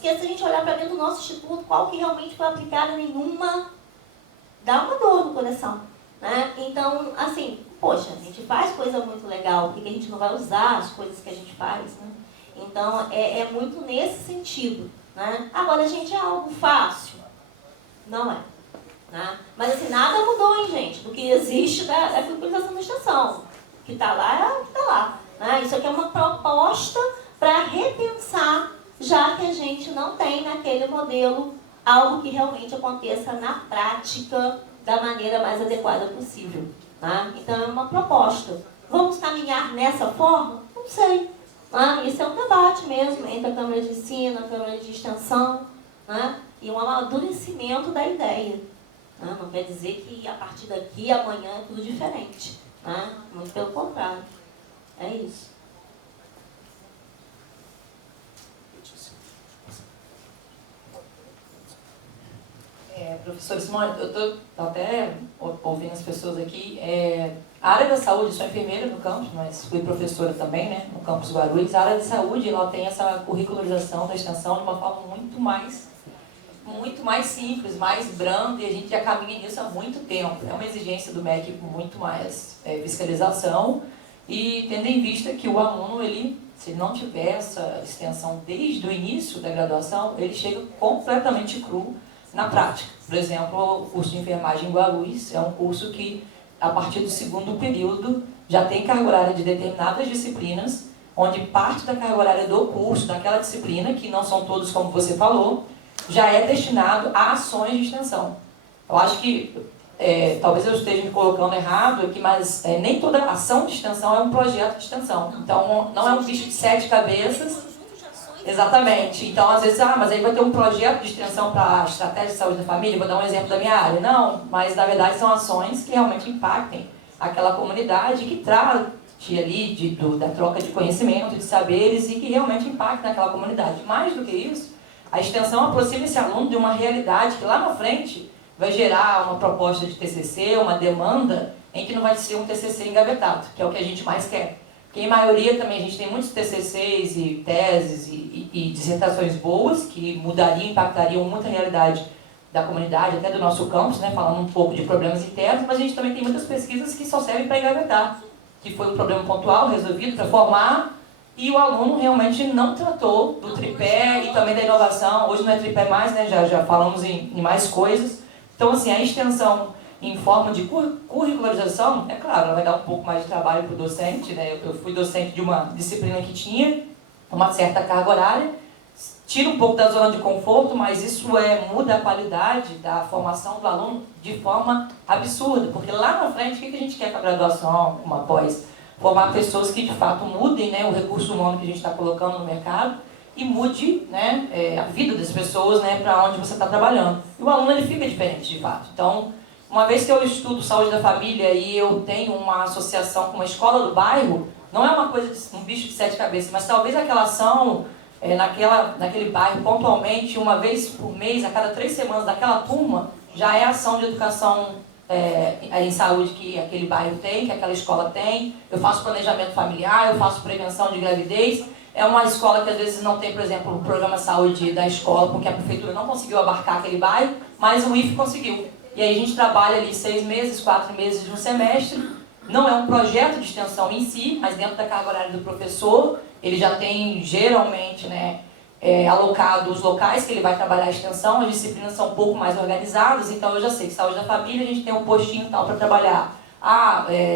que se a gente olhar para dentro do nosso instituto, qual que realmente foi aplicada, nenhuma, dá uma dor no coração. Né? Então, assim, poxa, a gente faz coisa muito legal, por que a gente não vai usar as coisas que a gente faz? Né? Então, é muito nesse sentido. Né? Agora, gente, é algo fácil? Não é. Né? Mas, assim, nada mudou, hein, gente, do que existe da curricularização da extensão. O que está lá é o que está lá. Né? Isso aqui é uma proposta para repensar, já que a gente não tem naquele modelo algo que realmente aconteça na prática da maneira mais adequada possível. Tá? Então, é uma proposta. Vamos caminhar nessa forma? Não sei. Isso é um debate mesmo entre a Câmara de Ensino, a Câmara de Extensão, e um amadurecimento da ideia. Não quer dizer que a partir daqui, amanhã, é tudo diferente. Muito pelo contrário. É isso. Professor Simone, eu estou até ouvindo as pessoas aqui. A área da saúde, sou enfermeira no campus, mas fui professora também, né, no campus Guarulhos. A área de saúde, ela tem essa curricularização da extensão de uma forma muito mais simples, mais branda, e a gente já caminha nisso há muito tempo. É uma exigência do MEC com muito mais fiscalização, e tendo em vista que o aluno, se ele não tiver essa extensão desde o início da graduação, ele chega completamente cru na prática. Por exemplo, o curso de enfermagem em Guarulhos é um curso que, a partir do segundo período, já tem carga horária de determinadas disciplinas, onde parte da carga horária do curso, daquela disciplina, que não são todos como você falou, já é destinado a ações de extensão. Eu acho que, talvez eu esteja me colocando errado aqui, mas nem toda ação de extensão é um projeto de extensão. Então, não é um bicho de 7 cabeças. Exatamente. Então, às vezes, mas aí vai ter um projeto de extensão para a estratégia de saúde da família, vou dar um exemplo da minha área. Não, mas na verdade são ações que realmente impactem aquela comunidade, que trate ali da troca de conhecimento, de saberes, e que realmente impactem naquela comunidade. Mais do que isso, a extensão aproxima esse aluno de uma realidade que lá na frente vai gerar uma proposta de TCC, uma demanda, em que não vai ser um TCC engavetado, que é o que a gente mais quer. Porque, em maioria, também a gente tem muitos TCCs e teses e dissertações boas, que mudariam, impactariam muito a realidade da comunidade, até do nosso campus, né, falando um pouco de problemas internos, mas a gente também tem muitas pesquisas que só servem para engavetar, que foi um problema pontual, resolvido, para formar, e o aluno realmente não tratou do tripé e também da inovação. Hoje não é tripé mais, né, já falamos em mais coisas. Então, assim, a extensão em forma de curricularização, é claro, ela vai dar um pouco mais de trabalho para o docente, né? Eu fui docente de uma disciplina que tinha uma certa carga horária, tira um pouco da zona de conforto, mas isso muda a qualidade da formação do aluno de forma absurda, porque lá na frente, o que a gente quer com a graduação, uma pós? Formar pessoas que de fato mudem, né, o recurso humano que a gente está colocando no mercado, e mude, né, a vida das pessoas, né, para onde você está trabalhando. E o aluno, ele fica diferente, de fato. Então, uma vez que eu estudo saúde da família e eu tenho uma associação com uma escola do bairro, não é uma coisa de um bicho de 7 cabeças, mas talvez aquela ação naquele bairro, pontualmente, uma vez por mês, a cada 3 semanas, daquela turma, já é ação de educação em saúde que aquele bairro tem, que aquela escola tem. Eu faço planejamento familiar, eu faço prevenção de gravidez. É uma escola que às vezes não tem, por exemplo, o programa saúde da escola, porque a prefeitura não conseguiu abarcar aquele bairro, mas o IFE conseguiu. E aí a gente trabalha ali 6 meses, 4 meses de um semestre. Não é um projeto de extensão em si, mas dentro da carga horária do professor, ele já tem geralmente, né, alocado os locais que ele vai trabalhar a extensão. As disciplinas são um pouco mais organizadas, então eu já sei que saúde da família, a gente tem um postinho tal para trabalhar.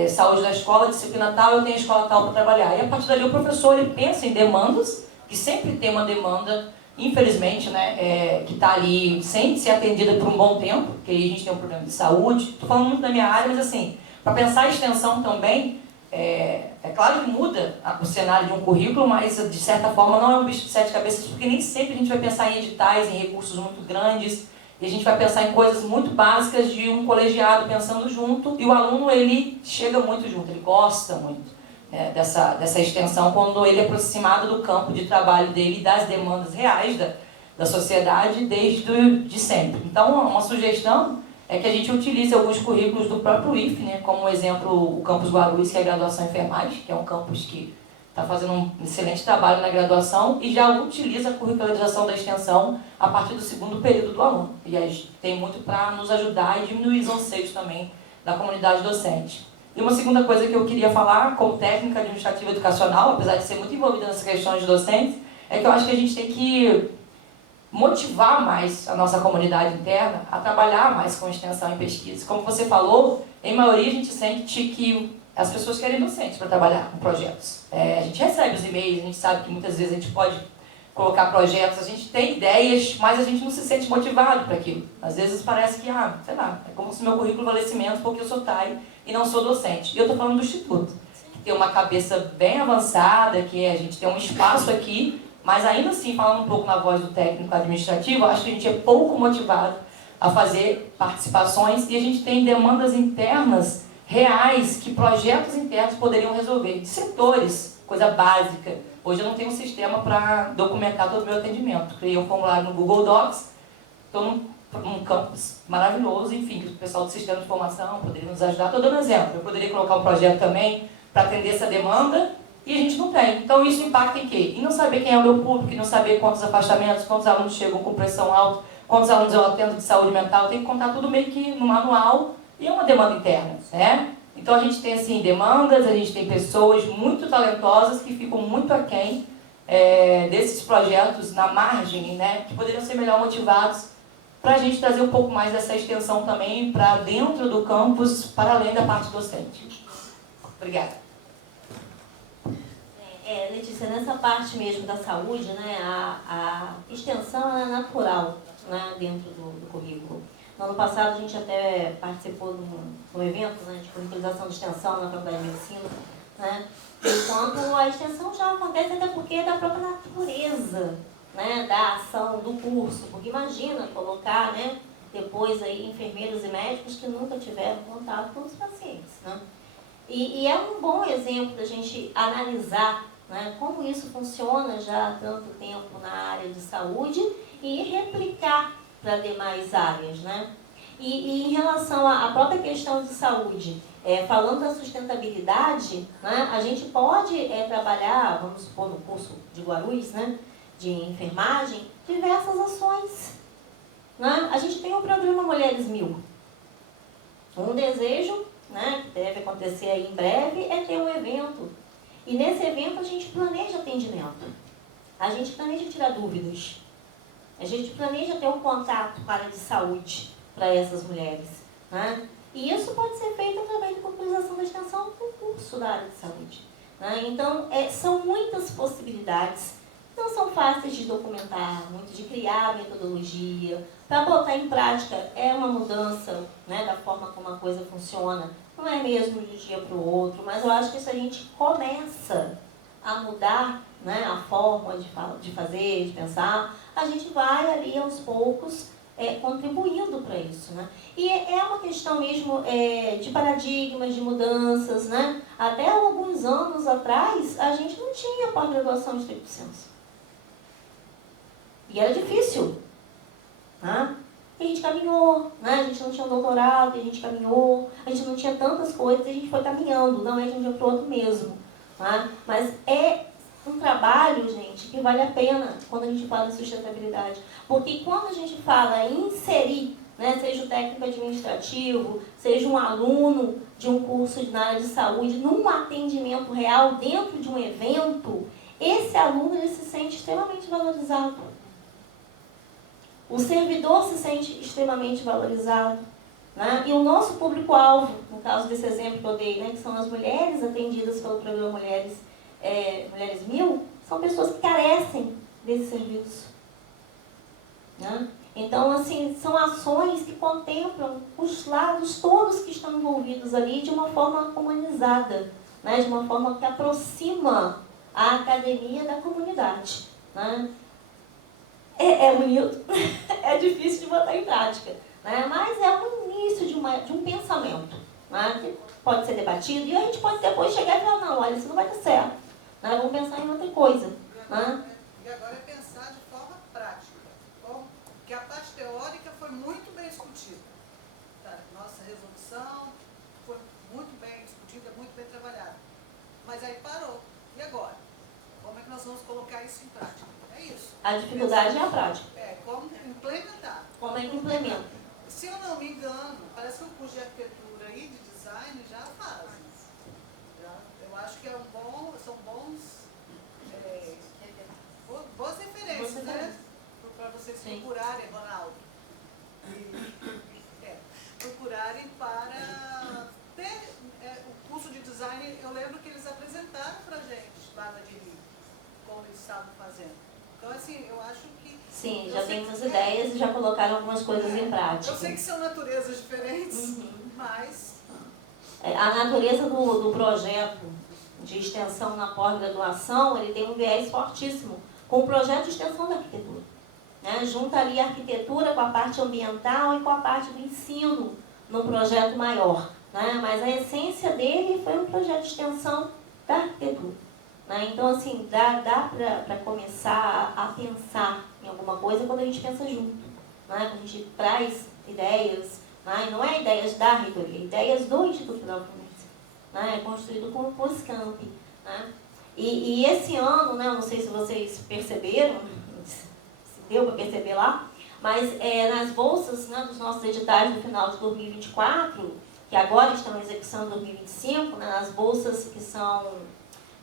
Saúde da escola, disciplina tal, eu tenho a escola tal para trabalhar. E a partir dali o professor, ele pensa em demandas, que sempre tem uma demanda, infelizmente, né, que está ali sem ser atendida por um bom tempo, porque aí a gente tem um problema de saúde. Estou falando muito da minha área, mas assim, para pensar a extensão também, é claro que muda o cenário de um currículo, mas de certa forma não é um bicho de 7 cabeças, porque nem sempre a gente vai pensar em editais, em recursos muito grandes, e a gente vai pensar em coisas muito básicas de um colegiado pensando junto, e o aluno, ele chega muito junto, ele gosta muito dessa extensão quando ele é aproximado do campo de trabalho dele e das demandas reais da sociedade desde sempre. Então, uma sugestão é que a gente utilize alguns currículos do próprio IFE, né, como exemplo o Campus Guarulhos, que é a graduação em enfermagem, que é um campus que está fazendo um excelente trabalho na graduação e já utiliza a curricularização da extensão a partir do segundo período do aluno. E aí tem muito para nos ajudar e diminuir os anseios também da comunidade docente. E uma segunda coisa que eu queria falar, como técnica administrativa educacional, apesar de ser muito envolvida nessas questões de docentes, é que eu acho que a gente tem que motivar mais a nossa comunidade interna a trabalhar mais com extensão e pesquisa. Como você falou, em maioria a gente sente que as pessoas querem docentes para trabalhar com projetos. A gente recebe os e-mails, a gente sabe que muitas vezes a gente pode colocar projetos, a gente tem ideias, mas a gente não se sente motivado para aquilo. Às vezes parece que, sei lá, é como se meu currículo valesse menos porque eu sou TAI e não sou docente. E eu estou falando do Instituto, que tem uma cabeça bem avançada, que a gente tem um espaço aqui, mas ainda assim, falando um pouco na voz do técnico administrativo, acho que a gente é pouco motivado a fazer participações e a gente tem demandas internas reais que projetos internos poderiam resolver, de setores, coisa básica. Hoje eu não tenho um sistema para documentar todo o meu atendimento. Criei um formulário no Google Docs, estou num campus maravilhoso, enfim, que o pessoal do sistema de informação poderia nos ajudar. Estou dando um exemplo, eu poderia colocar um projeto também para atender essa demanda e a gente não tem. Então isso impacta em quê? Em não saber quem é o meu público, em não saber quantos afastamentos, quantos alunos chegam com pressão alta, quantos alunos eu atendo de saúde mental, tem que contar tudo meio que no manual e é uma demanda interna, né? Então a gente tem assim demandas, a gente tem pessoas muito talentosas que ficam muito aquém desses projetos na margem, né? Que poderiam ser melhor motivados para a gente trazer um pouco mais dessa extensão também para dentro do campus, para além da parte docente. Obrigada. Letícia, nessa parte mesmo da saúde, né, a extensão é natural, né, dentro do currículo. No ano passado a gente até participou de um evento, né, de curricularização de extensão na Faculdade de Medicina, né, enquanto a extensão já acontece até porque é da própria natureza, né, da ação do curso. Porque imagina colocar, né, depois aí enfermeiros e médicos que nunca tiveram contato com os pacientes, né? E é um bom exemplo da gente analisar, né, como isso funciona já há tanto tempo na área de saúde e replicar para demais áreas, né? E em relação à própria questão de saúde, falando da sustentabilidade, né, a gente pode trabalhar, vamos supor, no curso de Guarulhos, né, de enfermagem, diversas ações, né? A gente tem o programa Mulheres 1000. Um desejo, né, que deve acontecer aí em breve, é ter um evento. E nesse evento a gente planeja atendimento. A gente planeja tirar dúvidas. A gente planeja ter um contato com a área de saúde para essas mulheres, né? E isso pode ser feito através da popularização da extensão do curso da área de saúde, né? Então, são muitas possibilidades. Não são fáceis de documentar, muito de criar metodologia. Para botar em prática é uma mudança, né, da forma como a coisa funciona. Não é mesmo de um dia para o outro, mas eu acho que se a gente começa a mudar, né, a forma de fazer, de pensar, a gente vai ali aos poucos contribuindo para isso, né? E é uma questão mesmo de paradigmas, de mudanças, né? Até alguns anos atrás, a gente não tinha pós-graduação de estricto senso. E era difícil, né? E a gente caminhou, né? A gente não tinha doutorado, e a gente caminhou, a gente não tinha tantas coisas, e a gente foi caminhando, não é de um dia para o outro mesmo, né? Mas é um trabalho, gente, que vale a pena quando a gente fala em sustentabilidade. Porque quando a gente fala em inserir, né, seja o técnico administrativo, seja um aluno de um curso na área de saúde, num atendimento real dentro de um evento, esse aluno ele se sente extremamente valorizado. O servidor se sente extremamente valorizado, né? E o nosso público-alvo, no caso desse exemplo que eu dei, né, que são as mulheres atendidas pelo programa Mulheres 1000, são pessoas que carecem desse serviço, né? Então, assim, são ações que contemplam os lados todos que estão envolvidos ali de uma forma humanizada, né? De uma forma que aproxima a academia da comunidade, né? É bonito, é difícil de botar em prática, né? Mas é o início de um pensamento, né? Que pode ser debatido e a gente pode depois chegar e falar, não, olha, isso não vai dar certo, né? Vamos pensar em outra coisa. E agora é pensar de forma prática. Porque a parte teórica foi muito bem discutida. Tá? Nossa resolução foi muito bem discutida, muito bem trabalhada. Mas aí parou. E agora? Como é que nós vamos colocar isso em prática? É isso. A dificuldade é a prática. Como implementar. Como é que implementa? Se eu não me engano, parece que o curso de arquitetura e de design já fazem. Eu acho que são boas referências, né? Para vocês procurarem, Ronaldo. Procurarem para ter o curso de design. Eu lembro que eles apresentaram para a gente lá na DIRI, como eles estavam fazendo. Então, assim, eu acho que... Sim, já tem umas ideias e já colocaram algumas coisas em prática. Eu sei que são naturezas diferentes, mas... A natureza do projeto, de extensão na pós-graduação, ele tem um viés fortíssimo com o projeto de extensão da arquitetura. Né? Junta ali a arquitetura com a parte ambiental e com a parte do ensino num projeto maior. Né? Mas a essência dele foi um projeto de extensão da arquitetura. Né? Então, assim, dá para começar a pensar em alguma coisa quando a gente pensa junto. Né? Quando a gente traz ideias, né? Não é ideias da reitoria, ideias do Instituto Federal Fluminense. Né? É construído com o SCAMP. Né? E esse ano, né, não sei se vocês perceberam, se deu para perceber lá, mas nas bolsas, né, dos nossos editais do final de 2024, que agora estão em execução em 2025, né, nas bolsas que estão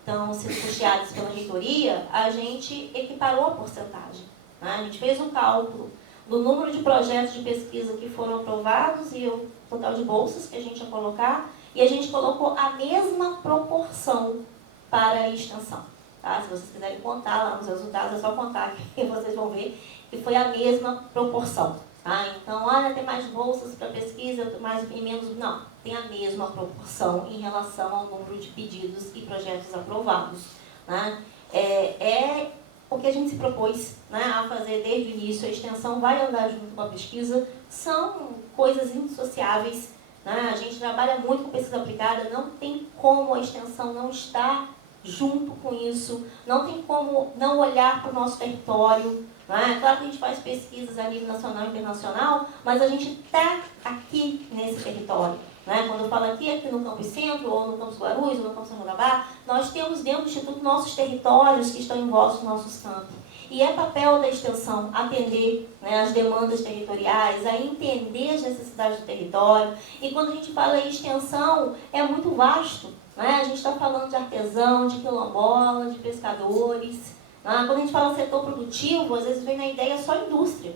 sendo custeadas pela reitoria, a gente equiparou a porcentagem. Né? A gente fez um cálculo do número de projetos de pesquisa que foram aprovados e o total de bolsas que a gente ia colocar, e a gente colocou a mesma proporção para a extensão. Tá? Se vocês quiserem contar lá nos resultados, é só contar que vocês vão ver que foi a mesma proporção. Tá? Então, olha, tem mais bolsas para pesquisa, mais e menos... Não, tem a mesma proporção em relação ao número de pedidos e projetos aprovados. Né? É o que a gente se propôs, né, a fazer desde o início. A extensão vai andar junto com a pesquisa, são coisas indissociáveis. Né? A gente trabalha muito com pesquisa aplicada, não tem como a extensão não estar junto com isso, não tem como não olhar para o nosso território. Né? Claro que a gente faz pesquisas a nível nacional e internacional, mas a gente está aqui nesse território. Né? Quando eu falo aqui no Campus Centro, ou no Campus Guarulhos, ou no Campus São Jabá, nós temos dentro do Instituto nossos territórios que estão envoltos nos nossos campos. E é papel da extensão atender, né, as demandas territoriais, a entender as necessidades do território. E quando a gente fala em extensão, é muito vasto. Né? A gente está falando de artesão, de quilombola, de pescadores. Né? Quando a gente fala setor produtivo, às vezes vem na ideia só indústria.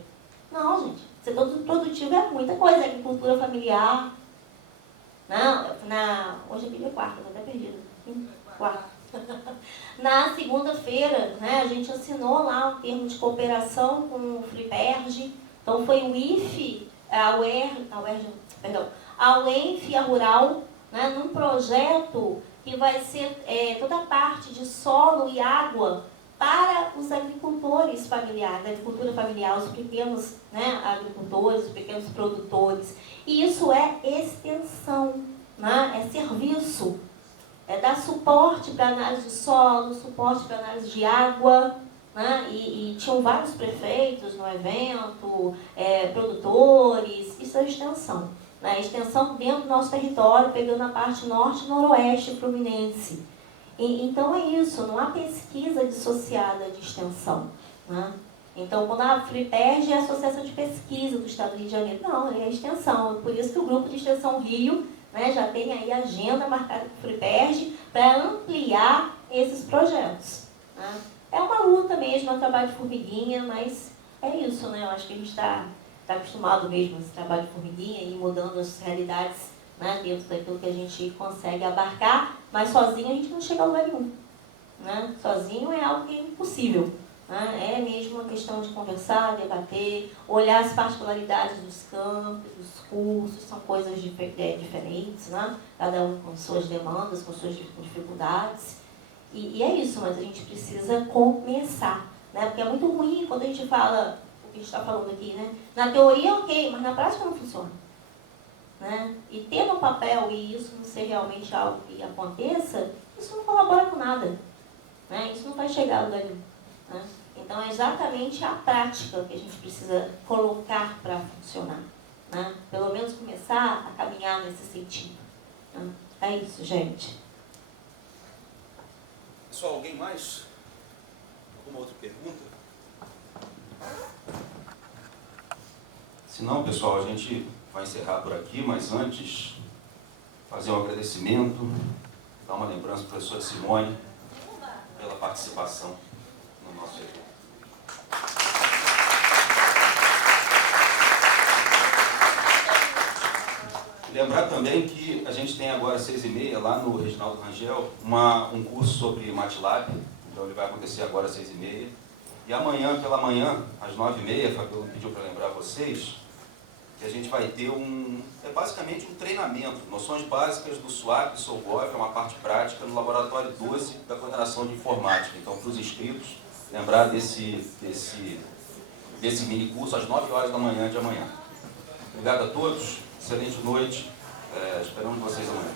Não, gente. Setor produtivo é muita coisa. Agricultura familiar. Hoje é quarta, estou até perdida. Quarta. Na segunda-feira, né, a gente assinou lá um termo de cooperação com o FLIPERJ. Então foi o IFE, a UENF e a Rural, né, num projeto que vai ser toda a parte de solo e água para os agricultores familiares, a agricultura familiar, os pequenos, né, agricultores, os pequenos produtores. E isso é extensão, né, é serviço. É dar suporte para análise de solo, suporte para análise de água, né? E tinham vários prefeitos no evento, produtores, isso é extensão. Né? Extensão dentro do nosso território, pegando a parte norte e noroeste fluminense. Então é isso, não há pesquisa dissociada de extensão. Né? Então, quando a FLIPERJ é a Associação de Pesquisa do Estado do Rio de Janeiro, não, é a extensão. Por isso que o Grupo de Extensão Rio, né, já tem aí a agenda marcada com o FLIPERJ para ampliar esses projetos. Né? É uma luta mesmo, é um trabalho de formiguinha, mas é isso, né? Eu acho que a gente está acostumado mesmo a esse trabalho de formiguinha e mudando as realidades, né, dentro daquilo que a gente consegue abarcar, mas sozinho a gente não chega a lugar nenhum. Né? Sozinho é algo que é impossível. Né? É mesmo uma questão de conversar, debater, olhar as particularidades dos campos, dos cursos, são coisas diferentes, né? Cada um com suas demandas, com suas dificuldades. E é isso, mas a gente precisa começar. Né? Porque é muito ruim quando a gente fala o que a gente está falando aqui. Né? Na teoria, ok, mas na prática não funciona. Né? E ter no papel e isso não ser realmente algo que aconteça, isso não colabora com nada. Né? Isso não vai chegar a lugar nenhum. Né? Então é exatamente a prática que a gente precisa colocar para funcionar. Né? Pelo menos começar a caminhar nesse sentido. Né? É isso, gente. Pessoal, alguém mais? Alguma outra pergunta? Se não, pessoal, a gente vai encerrar por aqui, mas antes fazer um agradecimento, dar uma lembrança para a professora Simone pela participação no nosso evento. Lembrar também que a gente tem agora às 6h30 lá no Reginaldo Rangel um curso sobre MATLAB, então ele vai acontecer agora às 6h30. E amanhã, pela manhã, às 9h30, a Fabiola pediu para lembrar vocês, que a gente vai ter basicamente um treinamento, noções básicas do SWAP e SOGOV, é uma parte prática no Laboratório 12 da Coordenação de Informática. Então, para os inscritos, lembrar desse mini curso às 9 horas da manhã de amanhã. Obrigado a todos, excelente noite, esperamos vocês amanhã.